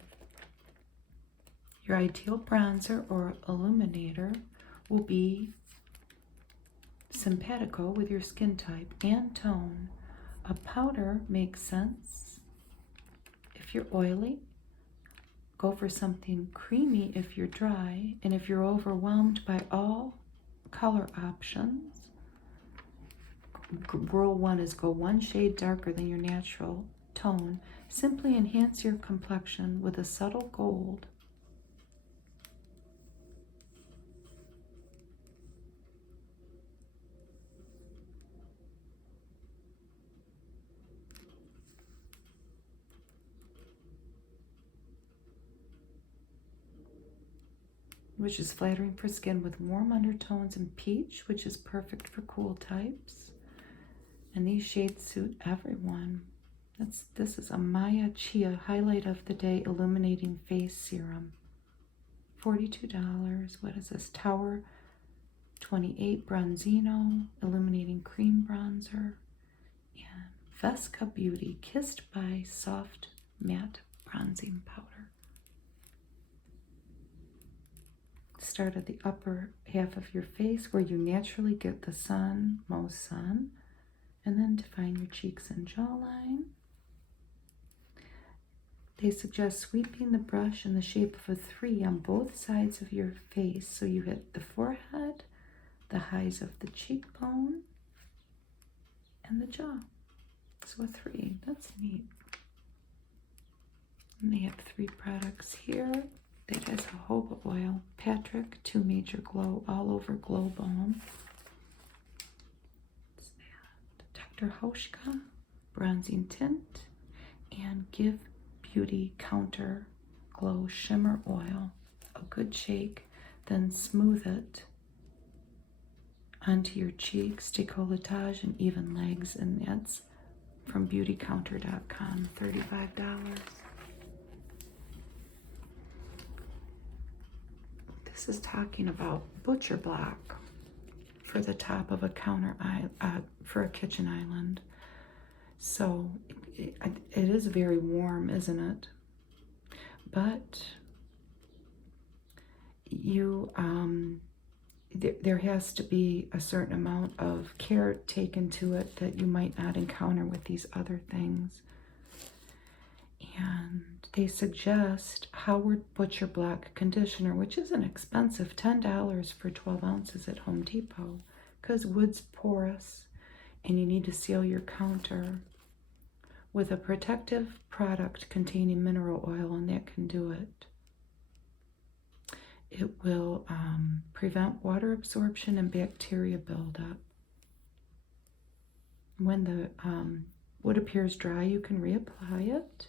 Your ideal bronzer or illuminator will be simpatico with your skin type and tone. A powder makes sense if you're oily. Go for something creamy if you're dry. And if you're overwhelmed by all color options, rule 1 is go 1 shade darker than your natural tone. Simply enhance your complexion with a subtle gold. Which is flattering for skin with warm undertones, and peach, which is perfect for cool types. And these shades suit everyone. This is a Maya Chia Highlight of the Day Illuminating Face Serum. $42. What is this? Tower 28 Bronzino Illuminating Cream Bronzer. And Vesca Beauty Kissed by Soft Matte Bronzing Powder. Start at the upper half of your face where you naturally get the sun, most sun, and then define your cheeks and jawline. They suggest sweeping the brush in the shape of a 3 on both sides of your face so you hit the forehead, the highs of the cheekbone, and the jaw. So a 3, that's neat. And they have 3 products here. That is jojoba oil, Patrick 2 Major Glow All Over Glow Balm. What's that? Dr. Hauschka Bronzing Tint, and Give Beauty Counter Glow Shimmer Oil. A good shake, then smooth it onto your cheeks, décolletage, and even legs, and that's from beautycounter.com, $35. This is talking about butcher block for the top of a counter for a kitchen island. So it is very warm, isn't it? But you there has to be a certain amount of care taken to it that you might not encounter with these other things. And they suggest Howard Butcher Black Conditioner, which isn't expensive, $10 for 12 ounces at Home Depot, because wood's porous and you need to seal your counter with a protective product containing mineral oil, and that can do it. It will prevent water absorption and bacteria buildup. When the wood appears dry, you can reapply it.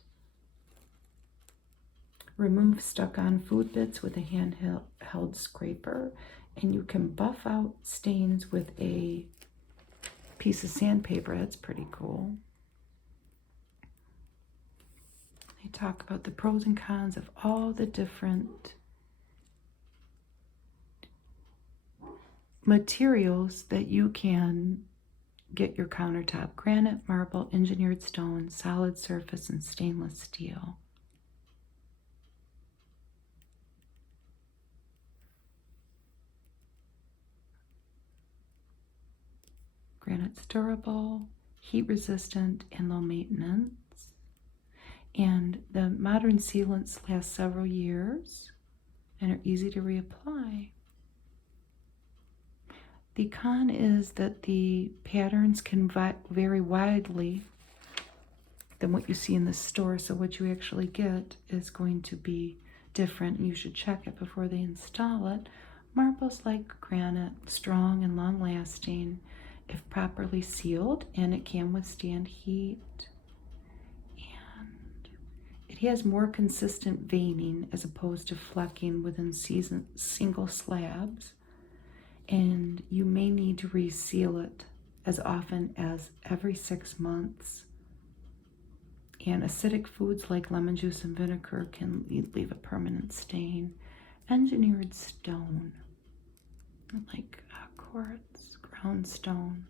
Remove stuck-on food bits with a handheld scraper, and you can buff out stains with a piece of sandpaper. That's pretty cool. They talk about the pros and cons of all the different materials that you can get your countertop: granite, marble, engineered stone, solid surface, and stainless steel. Granite's durable, heat resistant, and low maintenance. And the modern sealants last several years and are easy to reapply. The con is that the patterns can vary widely than what you see in the store, so what you actually get is going to be different. You should check it before they install it. Marble's like granite, strong and long-lasting if properly sealed, and it can withstand heat. And it has more consistent veining as opposed to flecking within single slabs. And you may need to reseal it as often as every 6 months. And acidic foods like lemon juice and vinegar can leave a permanent stain. Engineered stone, like quartz, ground stone.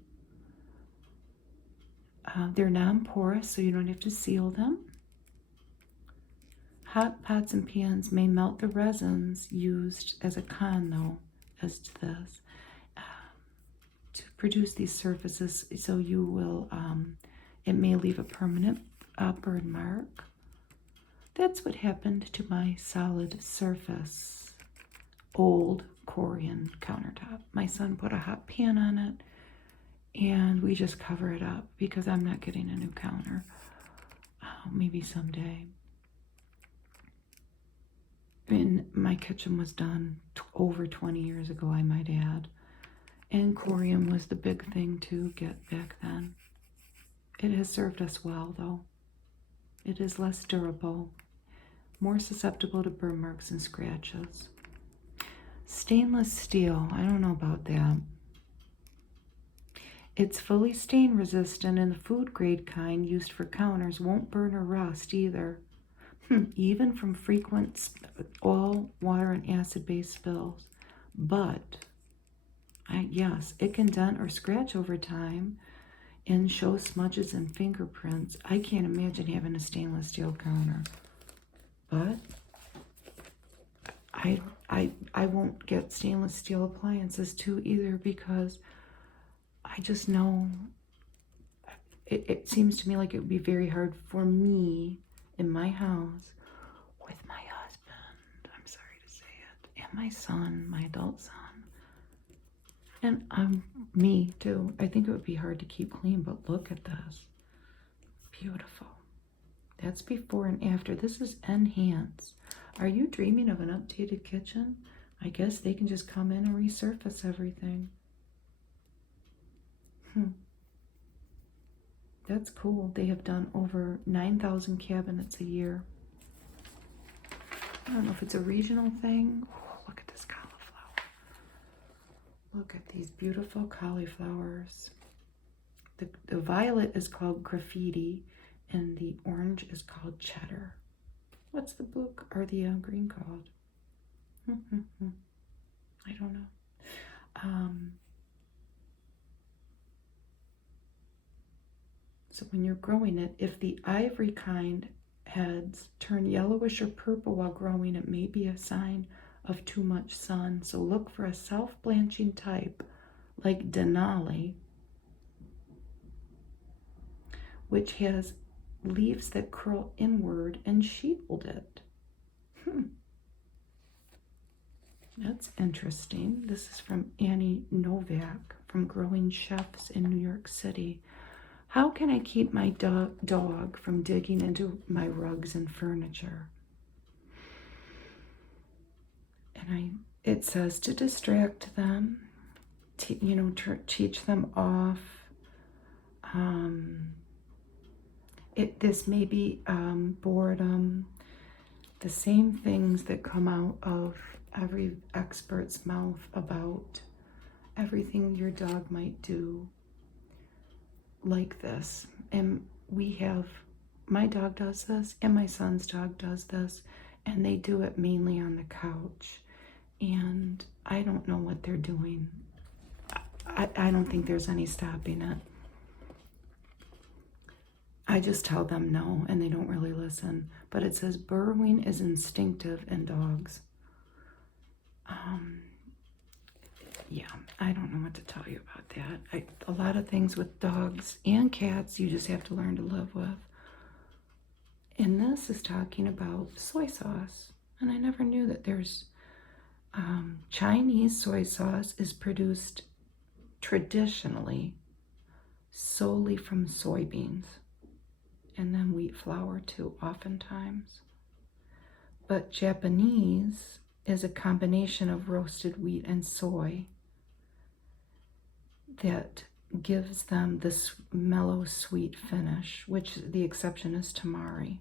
They're non-porous, so you don't have to seal them. Hot pots and pans may melt the resins used as a con, though, as to this. To produce these surfaces, so you will, it may leave a permanent burn mark. That's what happened to my solid surface old Korean countertop. My son put a hot pan on it, and we just cover it up because I'm not getting a new counter. Maybe someday. And my kitchen was done over 20 years ago, I might add. And Korean was the big thing to get back then. It has served us well, though. It is less durable, more susceptible to burn marks and scratches. Stainless steel, I don't know about that. It's fully stain resistant, and the food grade kind used for counters won't burn or rust either. Even from frequent oil, water, and acid-based spills. But yes, it can dent or scratch over time and show smudges and fingerprints. I can't imagine having a stainless steel counter. But I won't get stainless steel appliances too either, because I just know it seems to me like it would be very hard for me in my house with my husband, I'm sorry to say it, and my son, my adult son. And me too. I think it would be hard to keep clean, but look at this. Beautiful. That's before and after. This is enhance. Are you dreaming of an updated kitchen? I guess they can just come in and resurface everything. That's cool. They have done over 9,000 cabinets a year. I don't know if it's a regional thing. Oh, look at this cauliflower. Look at these beautiful cauliflowers. The violet is called graffiti, and the orange is called cheddar. What's the blue or the green called? I don't know. So when you're growing it, if the ivory kind heads turn yellowish or purple while growing, it may be a sign of too much sun. So look for a self-blanching type like Denali, which has leaves that curl inward and shield it. That's interesting. This is from Annie Novak from Growing Chefs in New York City. How can I keep my dog from digging into my rugs and furniture? And it says to distract them, teach them off. This may be boredom. The same things that come out of every expert's mouth about everything your dog might do like this. And my dog does this, and my son's dog does this, and they do it mainly on the couch. And I don't know what they're doing. I don't think there's any stopping it. I just tell them no, and they don't really listen. But it says burrowing is instinctive in dogs. Yeah, I don't know what to tell you about that. A lot of things with dogs and cats you just have to learn to live with. And this is talking about soy sauce. And I never knew that there's Chinese soy sauce is produced traditionally solely from soybeans. And then wheat flour too, oftentimes. But Japanese is a combination of roasted wheat and soy that gives them this mellow, sweet finish, which the exception is tamari.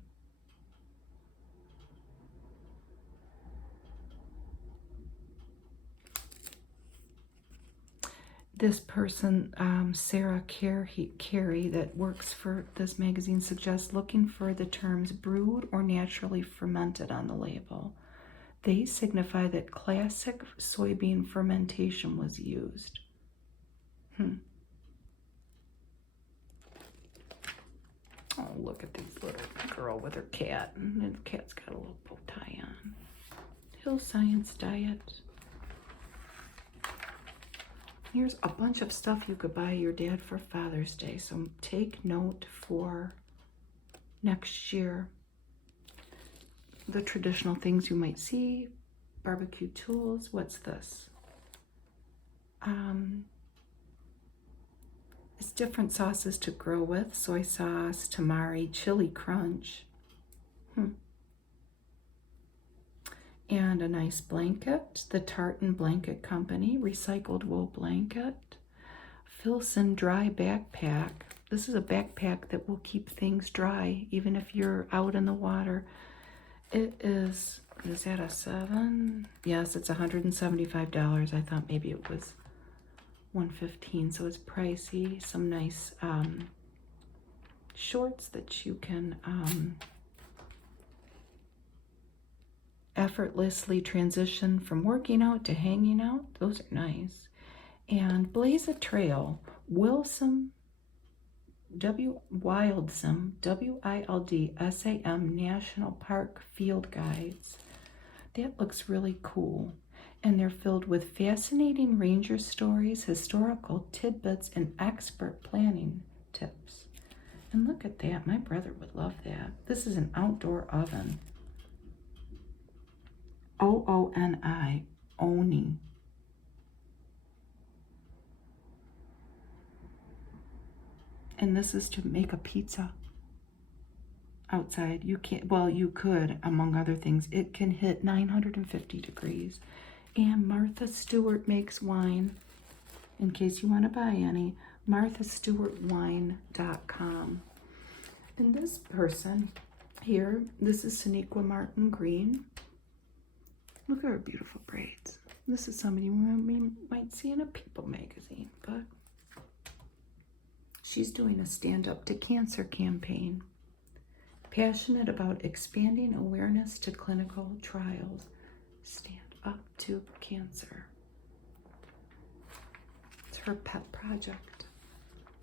This person, Sarah Carey, that works for this magazine, suggests looking for the terms brewed or naturally fermented on the label. They signify that classic soybean fermentation was used. Oh, look at this little girl with her cat. And the cat's got a little bow tie on. Hill Science Diet. Here's a bunch of stuff you could buy your dad for Father's Day. So take note for next year. The traditional things you might see. Barbecue tools. What's this? It's different sauces to grow with. Soy sauce, tamari, chili crunch. And a nice blanket, the Tartan Blanket Company, recycled wool blanket. Filson dry backpack. This is a backpack that will keep things dry, even if you're out in the water. It is that a 7? Yes, it's $175. I thought maybe it was $115, so it's pricey. Some nice shorts that you can effortlessly transition from working out to hanging out. Those are nice. And Blaze a Trail, Wildsam, WILDSAM National Park Field Guides. That looks really cool. And they're filled with fascinating ranger stories, historical tidbits, and expert planning tips. And look at that. My brother would love that. This is an outdoor oven. OONI, Oni. And this is to make a pizza outside. You can't, well, you could, among other things. It can hit 950 degrees. And Martha Stewart makes wine, in case you want to buy any. MarthaStewartWine.com. And this person here, this is Sonequa Martin Green. Look at her beautiful braids. This is somebody we might see in a People magazine, but she's doing a Stand Up to Cancer campaign. Passionate about expanding awareness to clinical trials. Stand Up to Cancer. It's her pet project.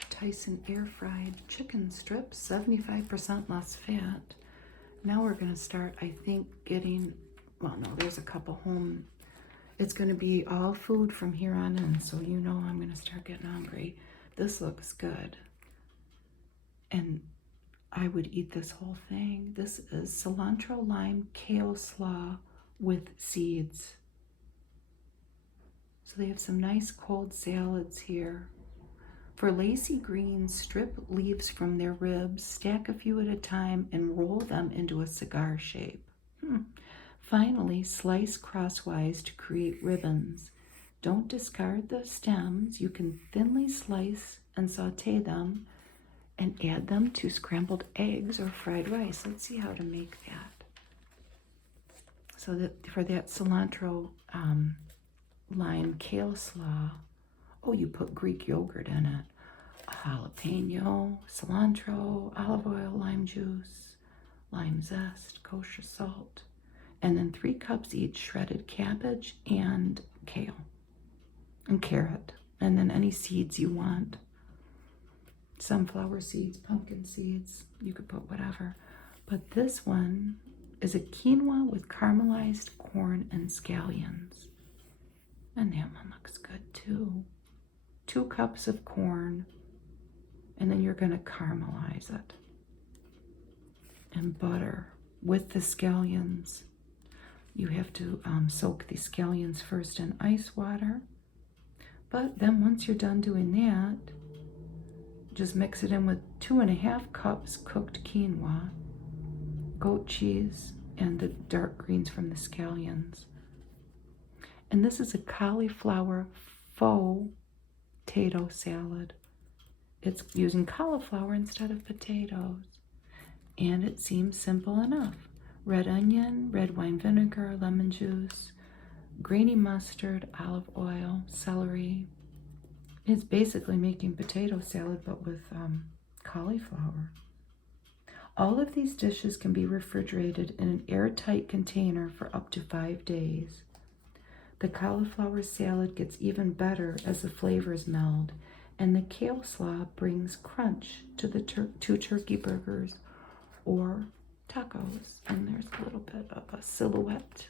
Tyson air fried chicken strips, 75% less fat. Now we're going to start, I think, getting well, no, there's a couple home. It's going to be all food from here on in, so you know I'm going to start getting hungry. This looks good. And I would eat this whole thing. This is cilantro, lime, kale slaw with seeds. So they have some nice cold salads here. For lacy greens, strip leaves from their ribs, stack a few at a time, and roll them into a cigar shape. Finally, slice crosswise to create ribbons. Don't discard the stems. You can thinly slice and saute them and add them to scrambled eggs or fried rice. Let's see how to make that. So that for that cilantro, lime, kale slaw, oh, you put Greek yogurt in it. Jalapeno, cilantro, olive oil, lime juice, lime zest, kosher salt, and then 3 cups each shredded cabbage and kale and carrot, and then any seeds you want. Sunflower seeds, pumpkin seeds, you could put whatever. But this one is a quinoa with caramelized corn and scallions. And that one looks good too. 2 cups of corn, and then you're going to caramelize it. And butter with the scallions. You have to soak the scallions first in ice water. But then once you're done doing that, just mix it in with 2.5 cups cooked quinoa, goat cheese, and the dark greens from the scallions. And this is a cauliflower faux potato salad. It's using cauliflower instead of potatoes. And it seems simple enough. Red onion, red wine vinegar, lemon juice, grainy mustard, olive oil, celery. It's basically making potato salad but with cauliflower. All of these dishes can be refrigerated in an airtight container for up to 5 days. The cauliflower salad gets even better as the flavors meld, and the kale slaw brings crunch to the 2 turkey burgers or tacos. And there's a little bit of a silhouette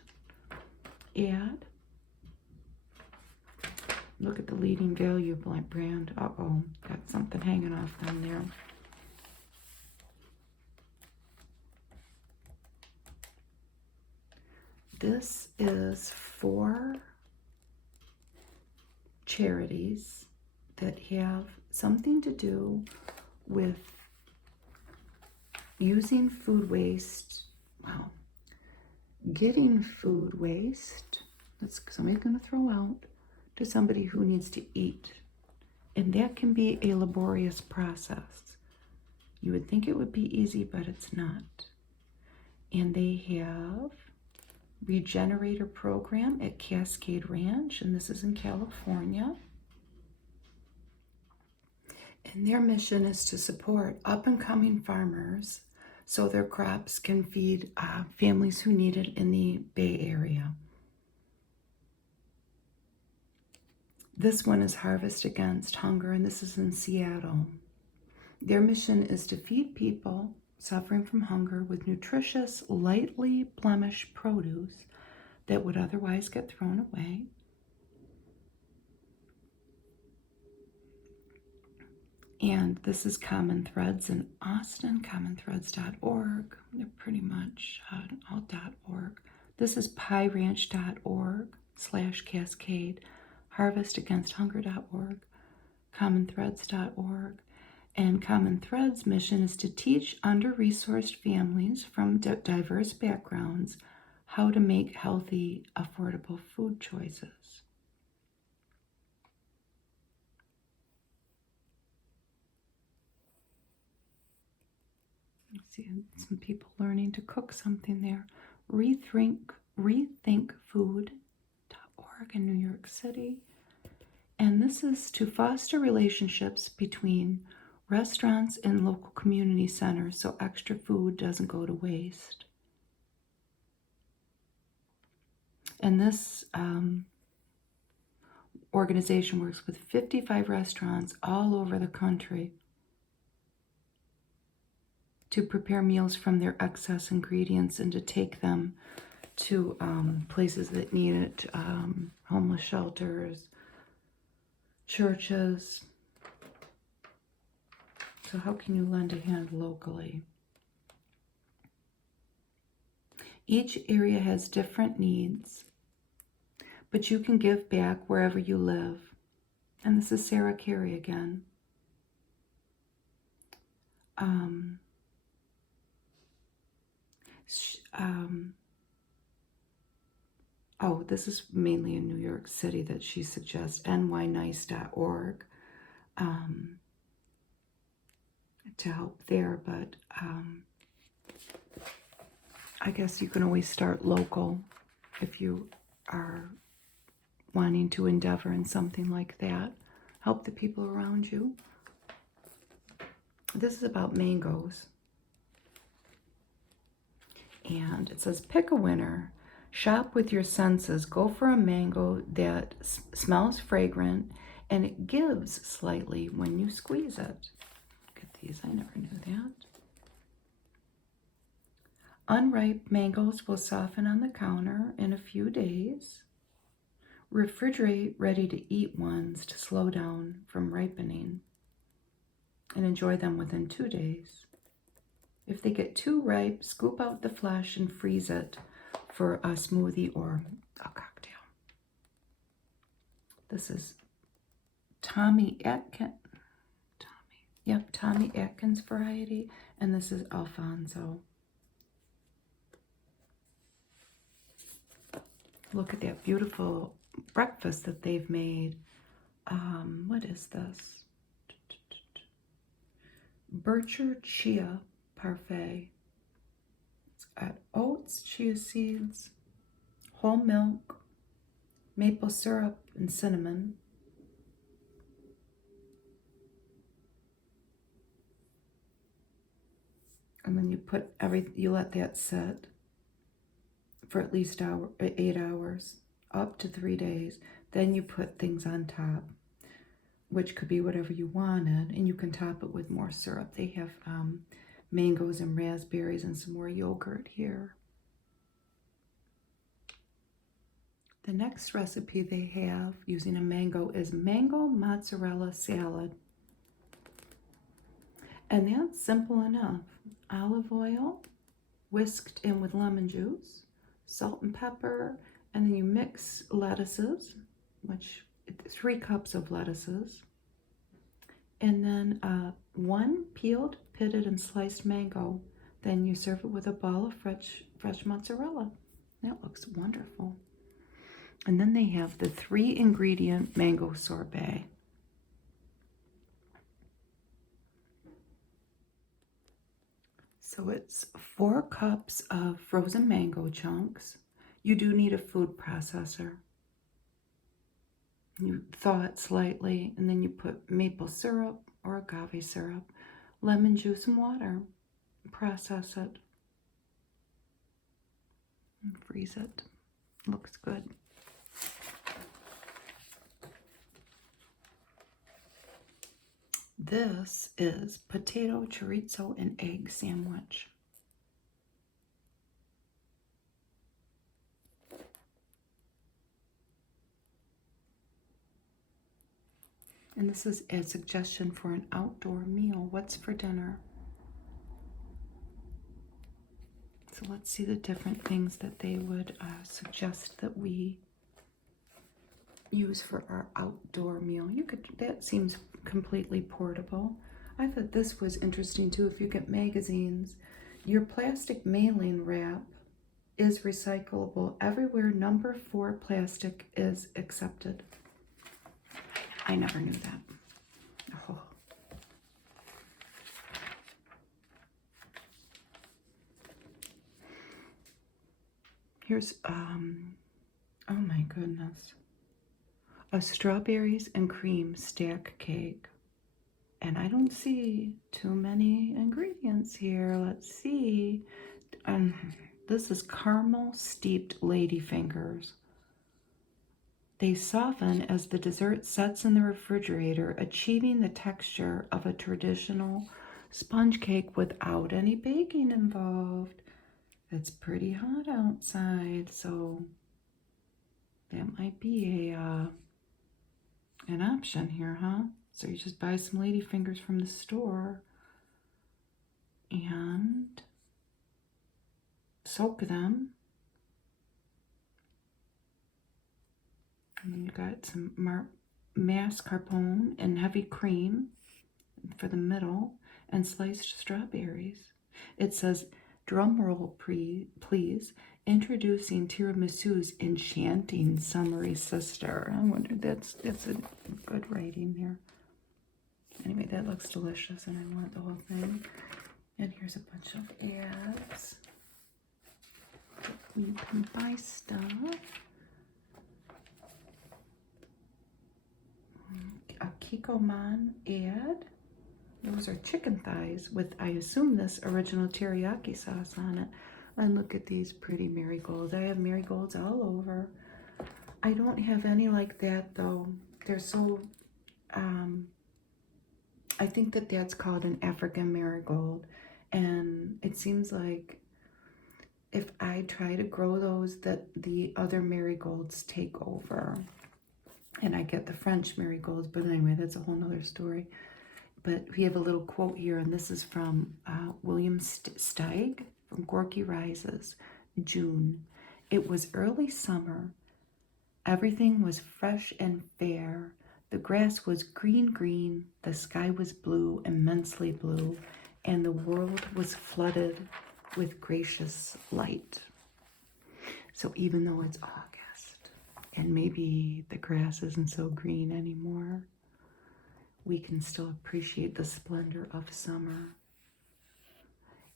ad. Look at the leading value brand. Uh-oh, got something hanging off them there. This is for charities that have something to do with using food waste, getting food waste that's somebody's going to throw out to somebody who needs to eat. And that can be a laborious process. You would think it would be easy, but it's not. And they have Regenerator program at Cascade Ranch, and this is in California. And their mission is to support up-and-coming farmers so their crops can feed families who need it in the Bay Area. This one is Harvest Against Hunger, and this is in Seattle. Their mission is to feed people suffering from hunger with nutritious, lightly blemished produce that would otherwise get thrown away. And this is Common Threads in Austin, commonthreads.org. They're pretty much all .org. This is pieranch.org/cascade, harvestagainsthunger.org, commonthreads.org. And Common Threads' mission is to teach under-resourced families from diverse backgrounds how to make healthy, affordable food choices. See some people learning to cook something there. Rethinkfood.org in New York City. And this is to foster relationships between restaurants and local community centers so extra food doesn't go to waste. And this organization works with 55 restaurants all over the country to prepare meals from their excess ingredients and to take them to places that need it, homeless shelters, churches. So how can you lend a hand locally? Each area has different needs, but you can give back wherever you live. And this is Sarah Carey again. Oh, this is mainly in New York City that she suggests, nynice.org, to help there. But I guess you can always start local if you are wanting to endeavor in something like that. Help the people around you. This is about mangoes. And it says, pick a winner. Shop with your senses. Go for a mango that smells fragrant and it gives slightly when you squeeze it. Look at these. I never knew that. Unripe mangoes will soften on the counter in a few days. Refrigerate ready-to-eat ones to slow down from ripening. And enjoy them within 2 days. If they get too ripe, scoop out the flesh and freeze it for a smoothie or a cocktail. This is Tommy Atkins variety, and this is Alfonso. Look at that beautiful breakfast that they've made. What is this? Bircher Chia Parfait. It's got oats, chia seeds, whole milk, maple syrup, and cinnamon. And then you let that sit for at least 8 hours, up to 3 days. Then you put things on top, which could be whatever you wanted, and you can top it with more syrup. They have mangoes and raspberries and some more yogurt here. The next recipe they have using a mango is mango mozzarella salad. And that's simple enough. Olive oil, whisked in with lemon juice, salt and pepper, and then you mix lettuces, 3 cups of lettuces, and then 1 peeled, pitted, and sliced mango. Then you serve it with a ball of fresh mozzarella. That looks wonderful. And then they have the 3-ingredient mango sorbet. So it's 4 cups of frozen mango chunks. You do need a food processor. You thaw it slightly, and then you put maple syrup or agave syrup, lemon juice, and water. Process it. And freeze it. Looks good. This is potato, chorizo, and egg sandwich. And this is a suggestion for an outdoor meal. What's for dinner? So let's see the different things that they would suggest that we use for our outdoor meal. That seems completely portable. I thought this was interesting too. If you get magazines, your plastic mailing wrap is recyclable everywhere. Number 4 plastic is accepted. I never knew that. Oh. Here's, oh my goodness. A strawberries and cream stack cake. And I don't see too many ingredients here. Let's see. This is caramel steeped ladyfingers. They soften as the dessert sets in the refrigerator, achieving the texture of a traditional sponge cake without any baking involved. It's pretty hot outside, so that might be an option here, huh? So you just buy some ladyfingers from the store and soak them. And then you got some mascarpone and heavy cream for the middle and sliced strawberries. It says, drum roll please, introducing tiramisu's enchanting summery sister. I wonder, that's a good writing there. Anyway, that looks delicious and I want the whole thing. And here's a bunch of ads. You can buy stuff. A Kikoman ad. Those are chicken thighs with, I assume, this original teriyaki sauce on it. And look at these pretty marigolds. I have marigolds all over. I don't have any like that though. They're so, I think that that's called an African marigold. And it seems like if I try to grow those, that the other marigolds take over. And I get the French marigolds, but anyway, that's a whole nother story. But we have a little quote here, and this is from William Steig from Gorky Rises, June. It was early summer. Everything was fresh and fair. The grass was green, the sky was blue, immensely blue, and the world was flooded with gracious light. So even though it's August, and maybe the grass isn't so green anymore, we can still appreciate the splendor of summer.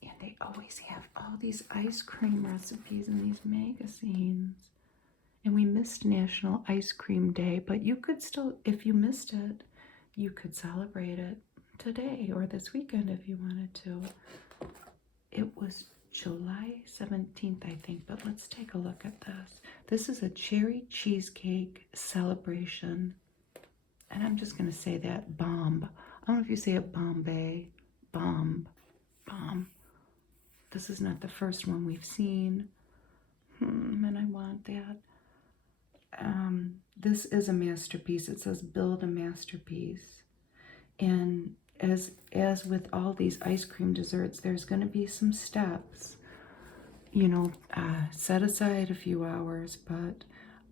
And they always have all these ice cream recipes in these magazines. And we missed National Ice Cream Day, but you could still, if you missed it, you could celebrate it today or this weekend if you wanted to. It was July 17th, I think, but let's take a look at this. This is a cherry cheesecake celebration. And I'm just going to say that, bomb. I don't know if you say it Bombay. Bomb. This is not the first one we've seen. And I want that. This is a masterpiece. It says build a masterpiece. And as with all these ice cream desserts, there's going to be some steps. You know, set aside a few hours, but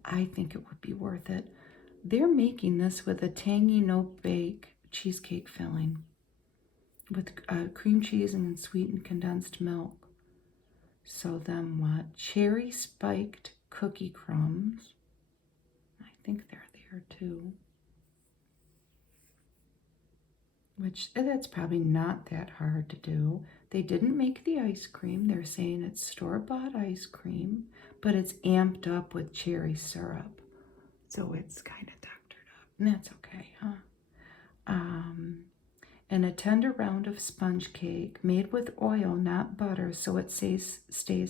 I think it would be worth it. They're making this with a tangy no-bake cheesecake filling with cream cheese and sweetened condensed milk. So then what? Cherry spiked cookie crumbs. I think they're there too. Which, that's probably not that hard to do. They didn't make the ice cream. They're saying it's store-bought ice cream, but it's amped up with cherry syrup. So it's kind of doctored up, and that's okay, huh? And a tender round of sponge cake made with oil, not butter, so it stays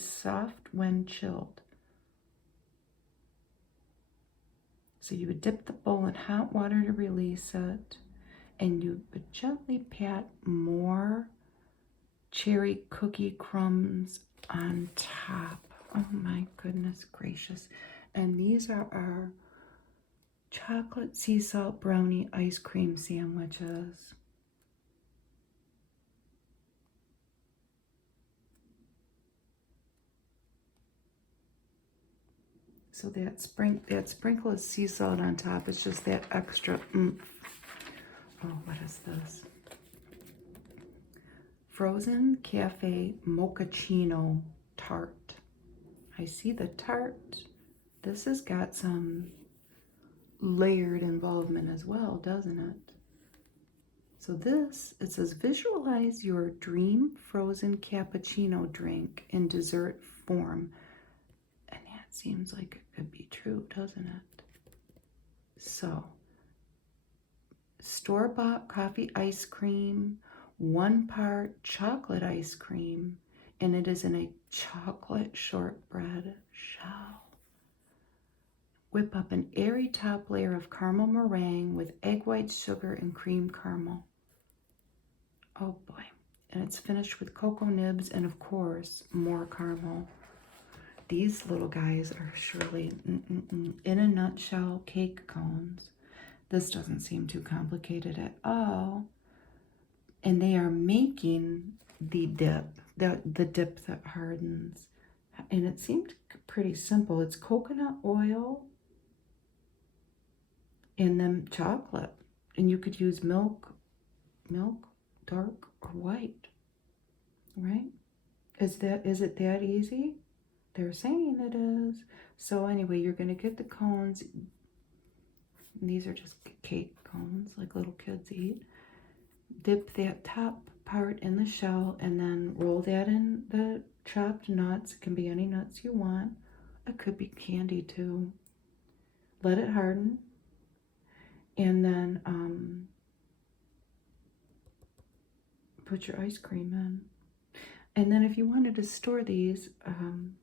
soft when chilled. So you would dip the bowl in hot water to release it, and you would gently pat more cherry cookie crumbs on top. Oh my goodness gracious. And these are our chocolate sea salt brownie ice cream sandwiches. So that sprinkle of sea salt on top, it's just that extra oomph. Oh, what is this? Frozen Cafe Mochaccino Tart. I see the tart. This has got some layered involvement as well, doesn't it? So this, it says, visualize your dream frozen cappuccino drink in dessert form. And that seems like it could be true, doesn't it? So, store-bought coffee ice cream, 1 part chocolate ice cream, and it is in a chocolate shortbread shell. Whip up an airy top layer of caramel meringue with egg white sugar and cream caramel. Oh boy. And it's finished with cocoa nibs and, of course, more caramel. These little guys are surely in a nutshell cake cones. This doesn't seem too complicated at all. And they are making the dip, the dip that hardens. And it seemed pretty simple. It's coconut oil and then chocolate. And you could use milk, dark or white, right? Is it that easy? They're saying it is. So anyway, you're going to get the cones. These are just cake cones like little kids eat. Dip that top part in the shell and then roll that in the chopped nuts. It can be any nuts you want. It could be candy too. Let it harden. And then put your ice cream in. And then if you wanted to store these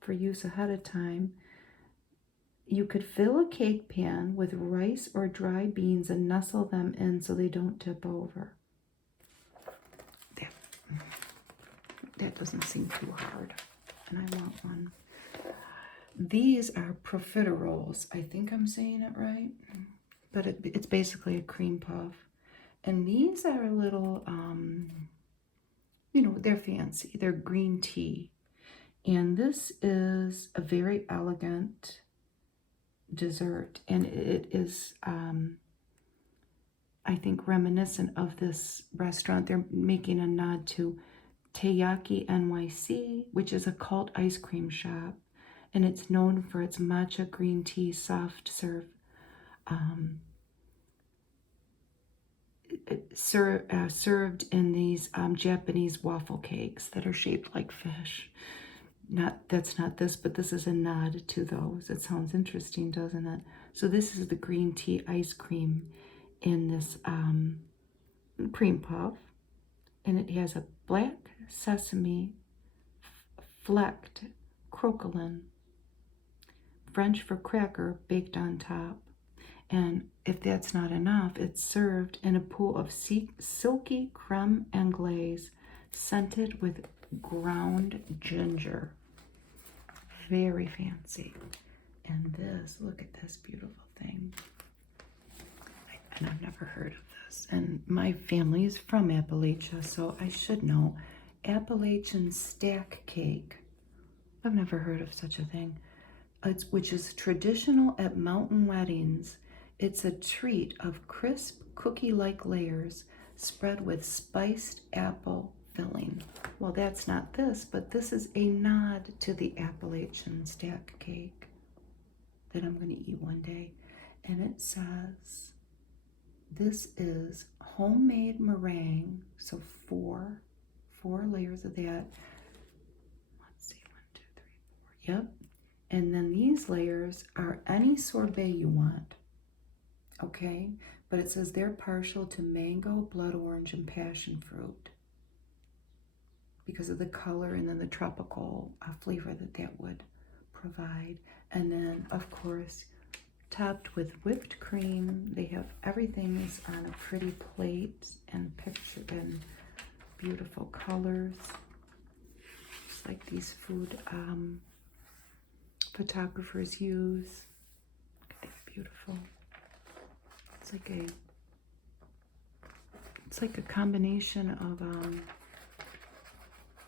for use ahead of time, you could fill a cake pan with rice or dry beans and nestle them in so they don't tip over. That doesn't seem too hard, and I want one. These are profiteroles. I think I'm saying it right, but it's basically a cream puff. And these are a little, they're fancy. They're green tea. And this is a very elegant dessert, and it is, I think, reminiscent of this restaurant. They're making a nod to Teiyaki NYC, which is a cult ice cream shop, and it's known for its matcha green tea soft serve, served in these Japanese waffle cakes that are shaped like fish. That's not this, but this is a nod to those. It sounds interesting, doesn't it? So this is the green tea ice cream in this cream puff, and it has a black sesame flecked croquelin, French for cracker, baked on top. And if that's not enough, it's served in a pool of silky creme anglaise scented with ground ginger. Very fancy. And this, look at this beautiful thing. And I've never heard of this. And my family is from Appalachia, so I should know. Appalachian stack cake. I've never heard of such a thing. Which is traditional at mountain weddings. It's a treat of crisp cookie-like layers spread with spiced apple filling. Well, that's not this, but this is a nod to the Appalachian stack cake that I'm going to eat one day. And it says, this is homemade meringue, so four layers of that. Let's see, 1, 2, 3, 4. Yep. And then these layers are any sorbet you want. Okay? But it says they're partial to mango, blood orange, and passion fruit because of the color and then the tropical flavor that would provide. And then, of course, topped with whipped cream. They have everything is on a pretty plate and pictured in beautiful colors. Just like these food photographers use. Look at that, beautiful. It's like a combination of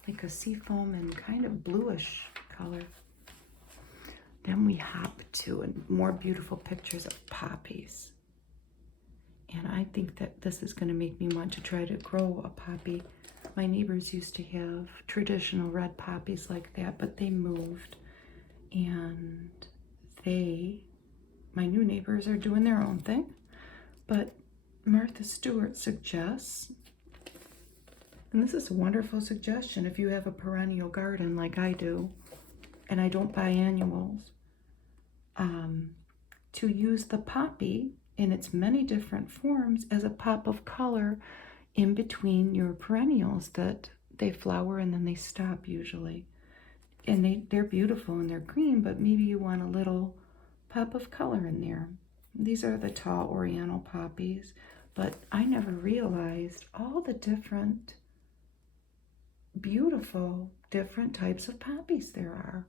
like a seafoam and kind of bluish color. Then we hop to more beautiful pictures of poppies. And I think that this is going to make me want to try to grow a poppy. My neighbors used to have traditional red poppies like that, but they moved. And my new neighbors are doing their own thing. But Martha Stewart suggests, and this is a wonderful suggestion if you have a perennial garden like I do, and I don't buy annuals, to use the poppy in its many different forms as a pop of color in between your perennials that they flower and then they stop usually. And they're beautiful and they're green, but maybe you want a little pop of color in there. These are the tall oriental poppies, but I never realized all the different beautiful different types of poppies there are.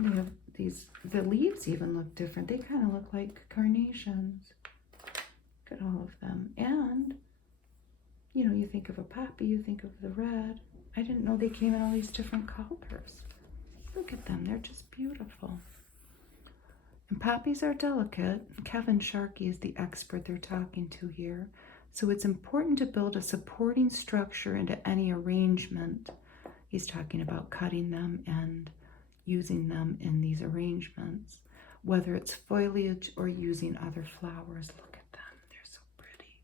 We have these, the leaves even look different. They kind of look like carnations. Look at all of them. And, you know, you think of a poppy, you think of the red. I didn't know they came in all these different colors. Look at them, they're just beautiful. And poppies are delicate. Kevin Sharkey is the expert they're talking to here. So it's important to build a supporting structure into any arrangement. He's talking about cutting them and using them in these arrangements, whether it's foliage or using other flowers. Look at them, they're so pretty.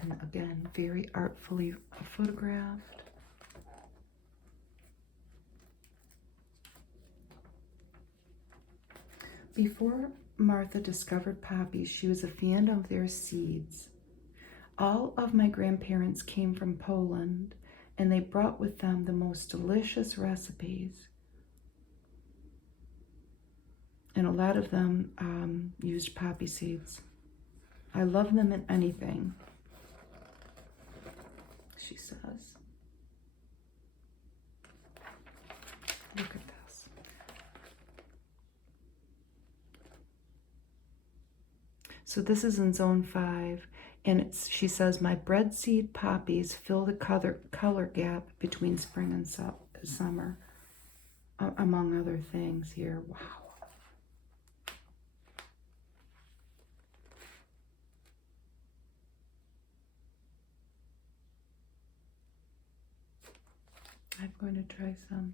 And again, very artfully photographed. Before Martha discovered poppies, she was a fan of their seeds. All of my grandparents came from Poland, and they brought with them the most delicious recipes. And a lot of them used poppy seeds. I love them in anything, she says. Look at this. So this is in zone 5, and she says, my breadseed poppies fill the color gap between spring and summer, among other things here. Wow. I'm going to try some.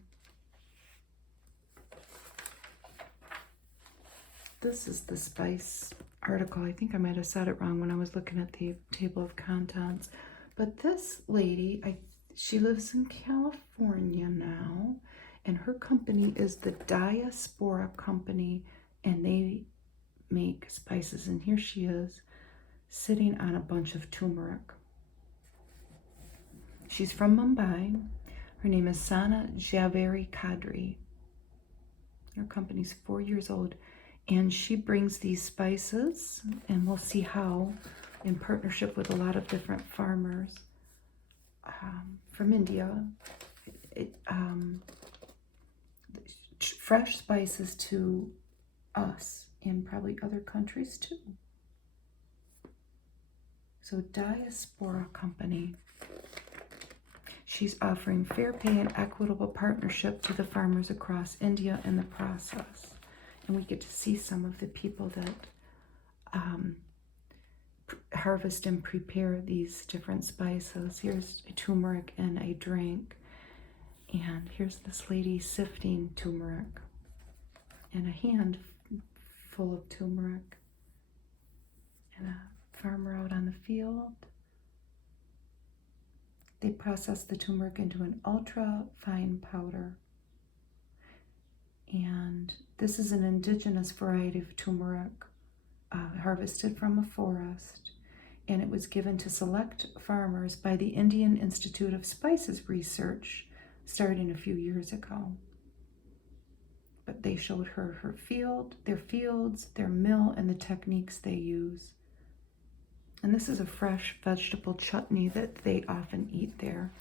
This is the spice article. I think I might have said it wrong when I was looking at the table of contents. But this lady, she lives in California now, and her company is the Diaspora Company, and they make spices. And here she is sitting on a bunch of turmeric. She's from Mumbai. Her name is Sana Javeri Kadri. Her company's 4 years old. And she brings these spices, and we'll see how, in partnership with a lot of different farmers from India, fresh spices to us and probably other countries too. So Diaspora Company. She's offering fair pay and equitable partnership to the farmers across India in the process. And we get to see some of the people that harvest and prepare these different spices. Here's a turmeric in a drink. And here's this lady sifting turmeric and a hand full of turmeric. And a farmer out on the field. They process the turmeric into an ultra fine powder. And this is an indigenous variety of turmeric harvested from a forest, and it was given to select farmers by the Indian Institute of Spices Research starting a few years ago. But they showed her their fields, their mill, and the techniques they use. And this is a fresh vegetable chutney that they often eat there.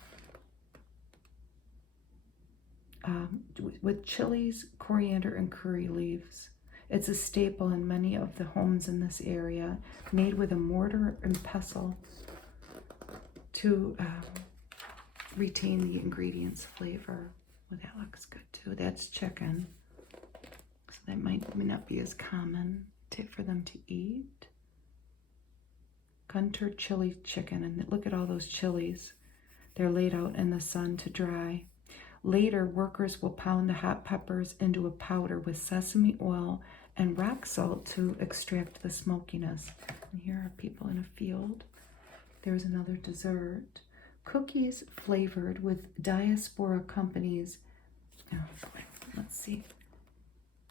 With chilies, coriander, and curry leaves. It's a staple in many of the homes in this area, made with a mortar and pestle to retain the ingredients' flavor. Well, that looks good too. That's chicken. So that might not be as common for them to eat. Gunter chili chicken, and look at all those chilies. They're laid out in the sun to dry. Later, workers will pound the hot peppers into a powder with sesame oil and rock salt to extract the smokiness. And here are people in a field. There's another dessert. Cookies flavored with Diaspora Company's, let's see,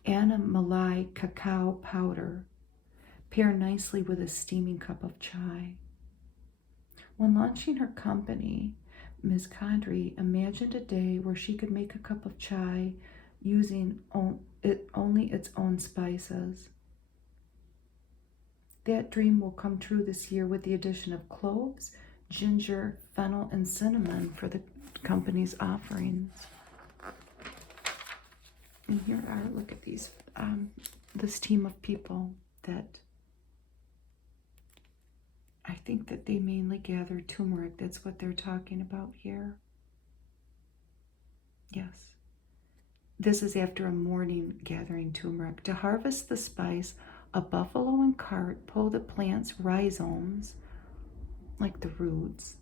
Anna Malai cacao powder. Pair nicely with a steaming cup of chai. When launching her company, Ms. Kadri imagined a day where she could make a cup of chai using only its own spices. That dream will come true this year with the addition of cloves, ginger, fennel, and cinnamon for the company's offerings. And here are, look at these, this team of people that I think that they mainly gather turmeric. That's what they're talking about here. Yes. This is after a morning gathering turmeric. To harvest the spice, a buffalo and cart pull the plant's rhizomes, like the roots,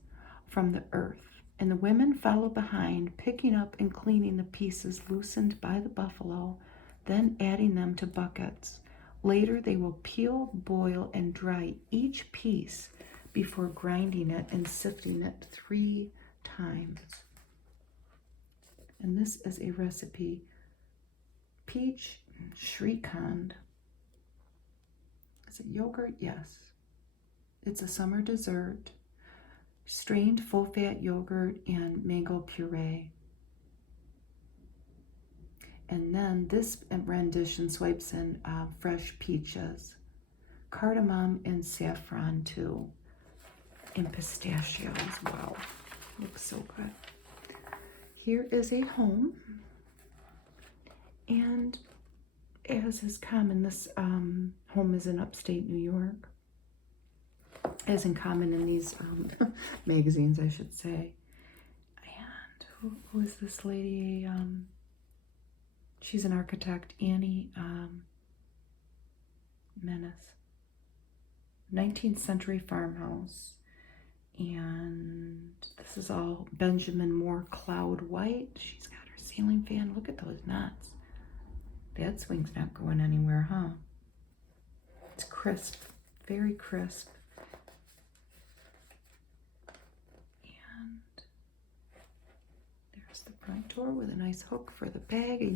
from the earth. And the women follow behind, picking up and cleaning the pieces loosened by the buffalo, then adding them to buckets. Later, they will peel, boil, and dry each piece before grinding it and sifting it 3 times. And this is a recipe, peach Shrikand. Is it yogurt? Yes. It's a summer dessert. Strained full-fat yogurt and mango puree. And then this rendition swipes in fresh peaches, cardamom and saffron too, and pistachios. Wow, looks so good. Here is a home, and as is common, this home is in upstate New York, as in common in these magazines, I should say. And who is this lady? She's an architect, Annie Menace. 19th century farmhouse. And this is all Benjamin Moore Cloud White. She's got her ceiling fan. Look at those knots. That swing's not going anywhere, huh? It's crisp, very crisp. And there's the front door with a nice hook for the bag. A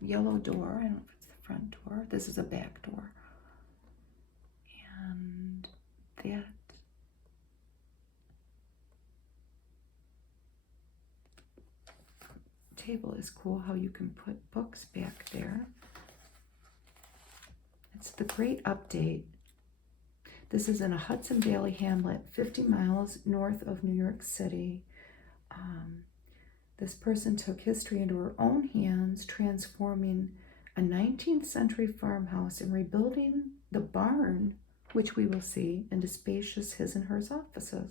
yellow door. I don't know if it's the front door. This is a back door. And that table is cool, how you can put books back there. It's the Great Update. This is in a Hudson Valley hamlet 50 miles north of New York City. This person took history into her own hands, transforming a 19th century farmhouse and rebuilding the barn, which we will see, into spacious his and hers offices.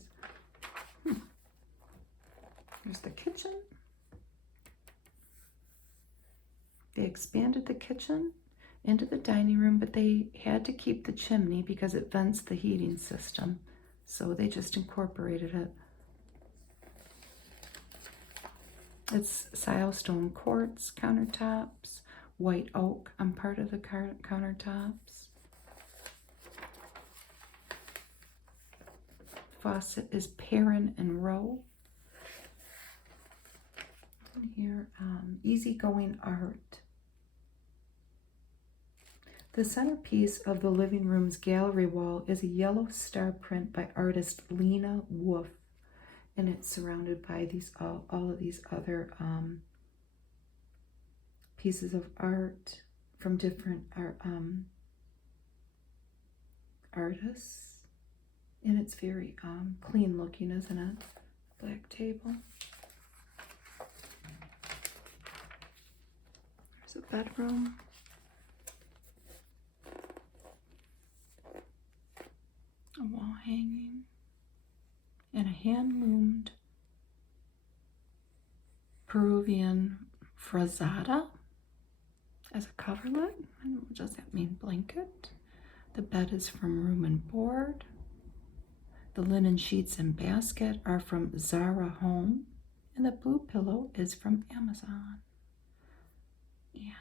There's the kitchen. They expanded the kitchen into the dining room, but they had to keep the chimney because it vents the heating system. So they just incorporated it. It's silestone quartz countertops, white oak on part of the countertops. Faucet is Perrin and Rowe. And here, easygoing art. The centerpiece of the living room's gallery wall is a yellow star print by artist Lena Wolf, and it's surrounded by these all of these other pieces of art from different artists, and it's very clean looking, isn't it? Black table. There's a bedroom. A wall hanging, and a hand-loomed Peruvian frazada as a coverlet. What does that mean? Blanket. The bed is from Room and Board. The linen sheets and basket are from Zara Home, and the blue pillow is from Amazon. And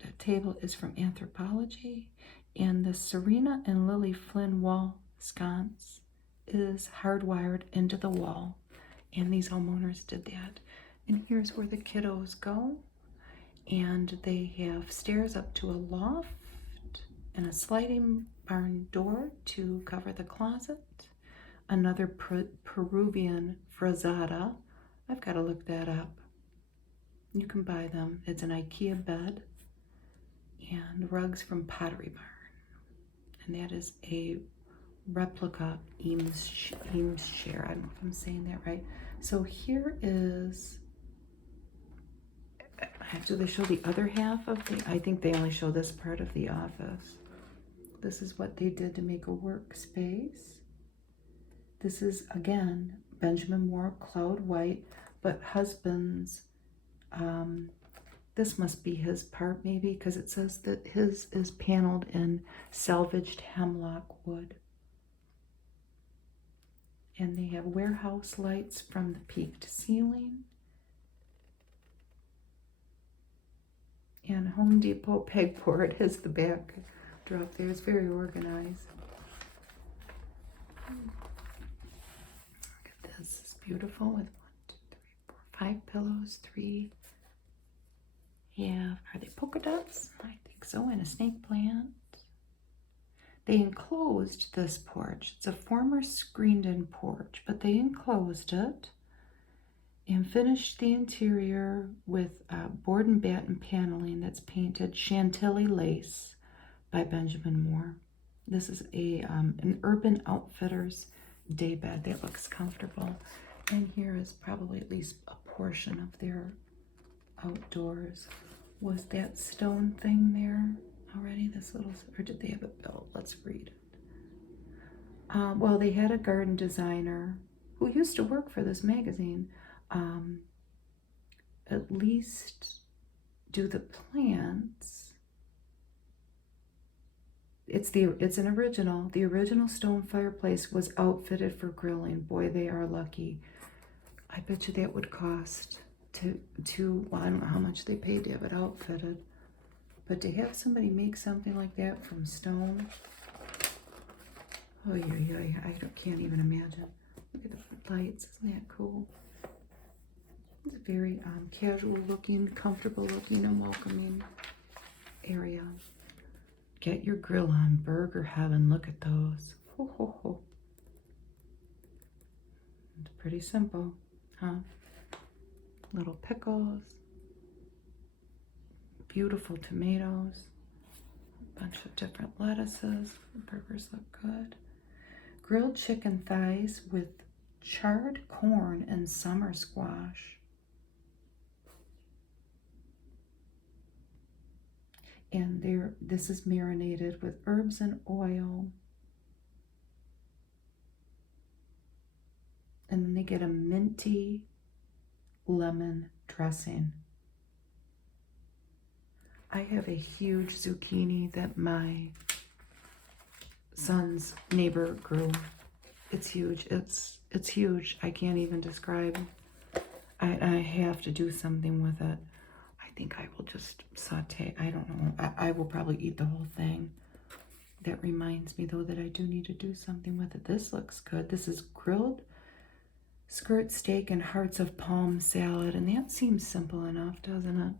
the table is from Anthropology, and the Serena and Lily Flynn wall sconce is hardwired into the wall, and these homeowners did that. And here's where the kiddos go, and they have stairs up to a loft and a sliding barn door to cover the closet. Another Peruvian frazada. I've got to look that up. You can buy them. It's an IKEA bed and rugs from Pottery Barn. And that is a replica Eames chair. I don't know if I'm saying that right. So here is, do they show the other half of the, I think they only show this part of the office. This is what they did to make a workspace. This is, again, Benjamin Moore, Cloud White, but husband's, this must be his part maybe, because it says that his is paneled in salvaged hemlock wood. And they have warehouse lights from the peaked ceiling. And Home Depot pegboard is the back drop there. It's very organized. Look at this. It's beautiful with 1, 2, 3, 4, 5 pillows. 3. Yeah, are they polka dots? I think so. And a snake plant. They enclosed this porch. It's a former screened-in porch, but they enclosed it and finished the interior with board and batten paneling that's painted Chantilly lace by Benjamin Moore. This is an Urban Outfitters daybed. That looks comfortable. And here is probably at least a portion of their outdoors. Was that stone thing there already? This little, or did they have it built? Let's read it. Well, they had a garden designer who used to work for this magazine at least do the plants. It's an original. The original stone fireplace was outfitted for grilling. Boy, they are lucky. I bet you that would cost well, I don't know how much they paid to have it outfitted, but to have somebody make something like that from stone, oh yeah, I can't even imagine. Look at the lights, isn't that cool? It's a very casual looking, comfortable looking, and welcoming area. Get your grill on, burger heaven. Look at those. Ho, ho, ho. It's pretty simple, huh? Little pickles, beautiful tomatoes, a bunch of different lettuces. The burgers look good. Grilled chicken thighs with charred corn and summer squash. And this is marinated with herbs and oil. And then they get a minty lemon dressing. I have a huge zucchini that my son's neighbor grew. It's huge. It's huge. I can't even describe. I have to do something with it. I think I will just saute. I don't know. I will probably eat the whole thing. That reminds me though that I do need to do something with it. This looks good. This is grilled skirt steak and hearts of palm salad, and that seems simple enough, doesn't it?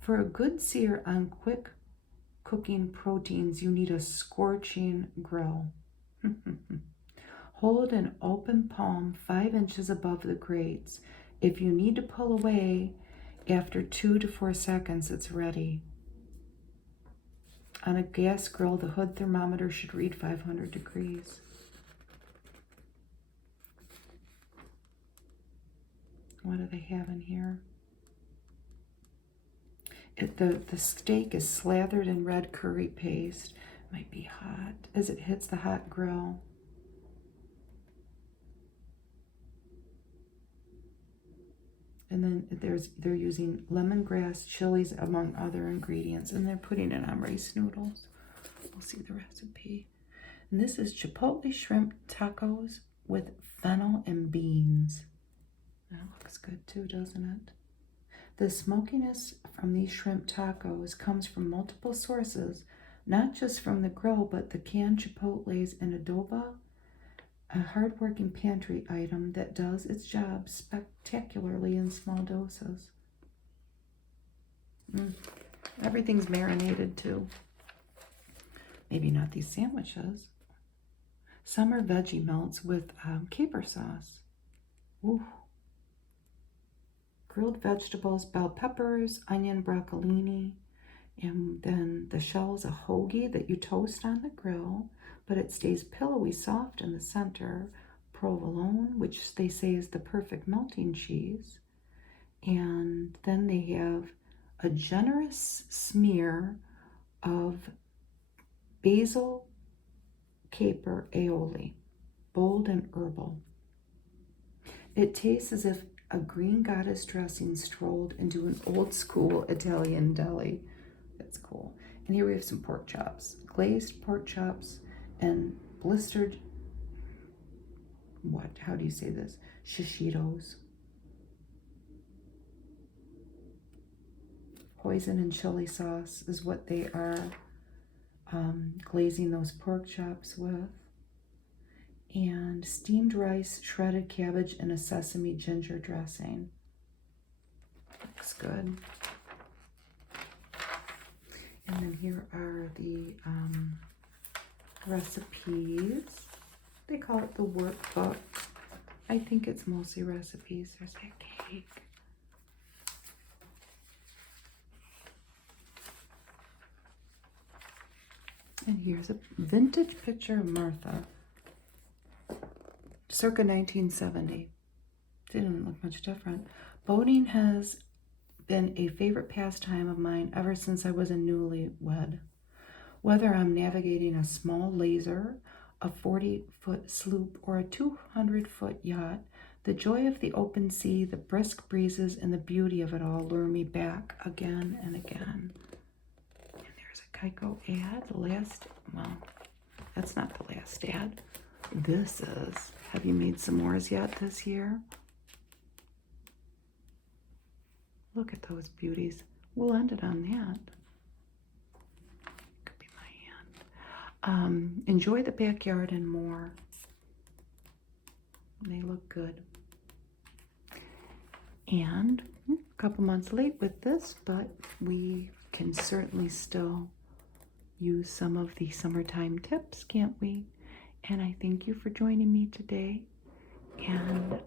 For a good sear on quick cooking proteins, you need a scorching grill. Hold an open palm 5 inches above the grates. If you need to pull away after 2 to 4 seconds, it's ready. On a gas grill, the hood thermometer should read 500 degrees. What do they have in here? The steak is slathered in red curry paste. Might be hot as it hits the hot grill. And then they're using lemongrass, chilies, among other ingredients, and they're putting it on rice noodles. We'll see the recipe. And this is chipotle shrimp tacos with fennel and beans. That looks good too, doesn't it? The smokiness from these shrimp tacos comes from multiple sources, not just from the grill, but the canned chipotles and adobo, a hard-working pantry item that does its job spectacularly in small doses. Everything's marinated too. Maybe not these sandwiches. Summer veggie melts with caper sauce. Ooh. grilled vegetables, bell peppers, onion, broccolini, and then the shell is a hoagie that you toast on the grill, but it stays pillowy soft in the center. Provolone, which they say is the perfect melting cheese. And then they have a generous smear of basil caper aioli, bold and herbal. It tastes as if a green goddess dressing strolled into an old school Italian deli. That's cool. And here we have some pork chops, glazed pork chops and blistered, how do you say this? Shishitos. Hoisin and chili sauce is what they are glazing those pork chops with. And steamed rice, shredded cabbage, and a sesame ginger dressing. Looks good. And then here are the recipes. They call it the workbook. I think it's mostly recipes. There's that cake. And here's a vintage picture of Martha, circa 1970. Didn't look much different. Boating has been a favorite pastime of mine ever since I was a newlywed. Whether I'm navigating a small laser, a 40-foot sloop, or a 200-foot yacht, the joy of the open sea, the brisk breezes, and the beauty of it all lure me back again and again. And there's a Geico ad. Well, that's not the last ad. This is, have you made s'mores yet this year? Look at those beauties. We'll end it on that. Could be my hand. Enjoy the backyard and more. They look good. And a couple months late with this, but we can certainly still use some of the summertime tips, can't we? And I thank you for joining me today. And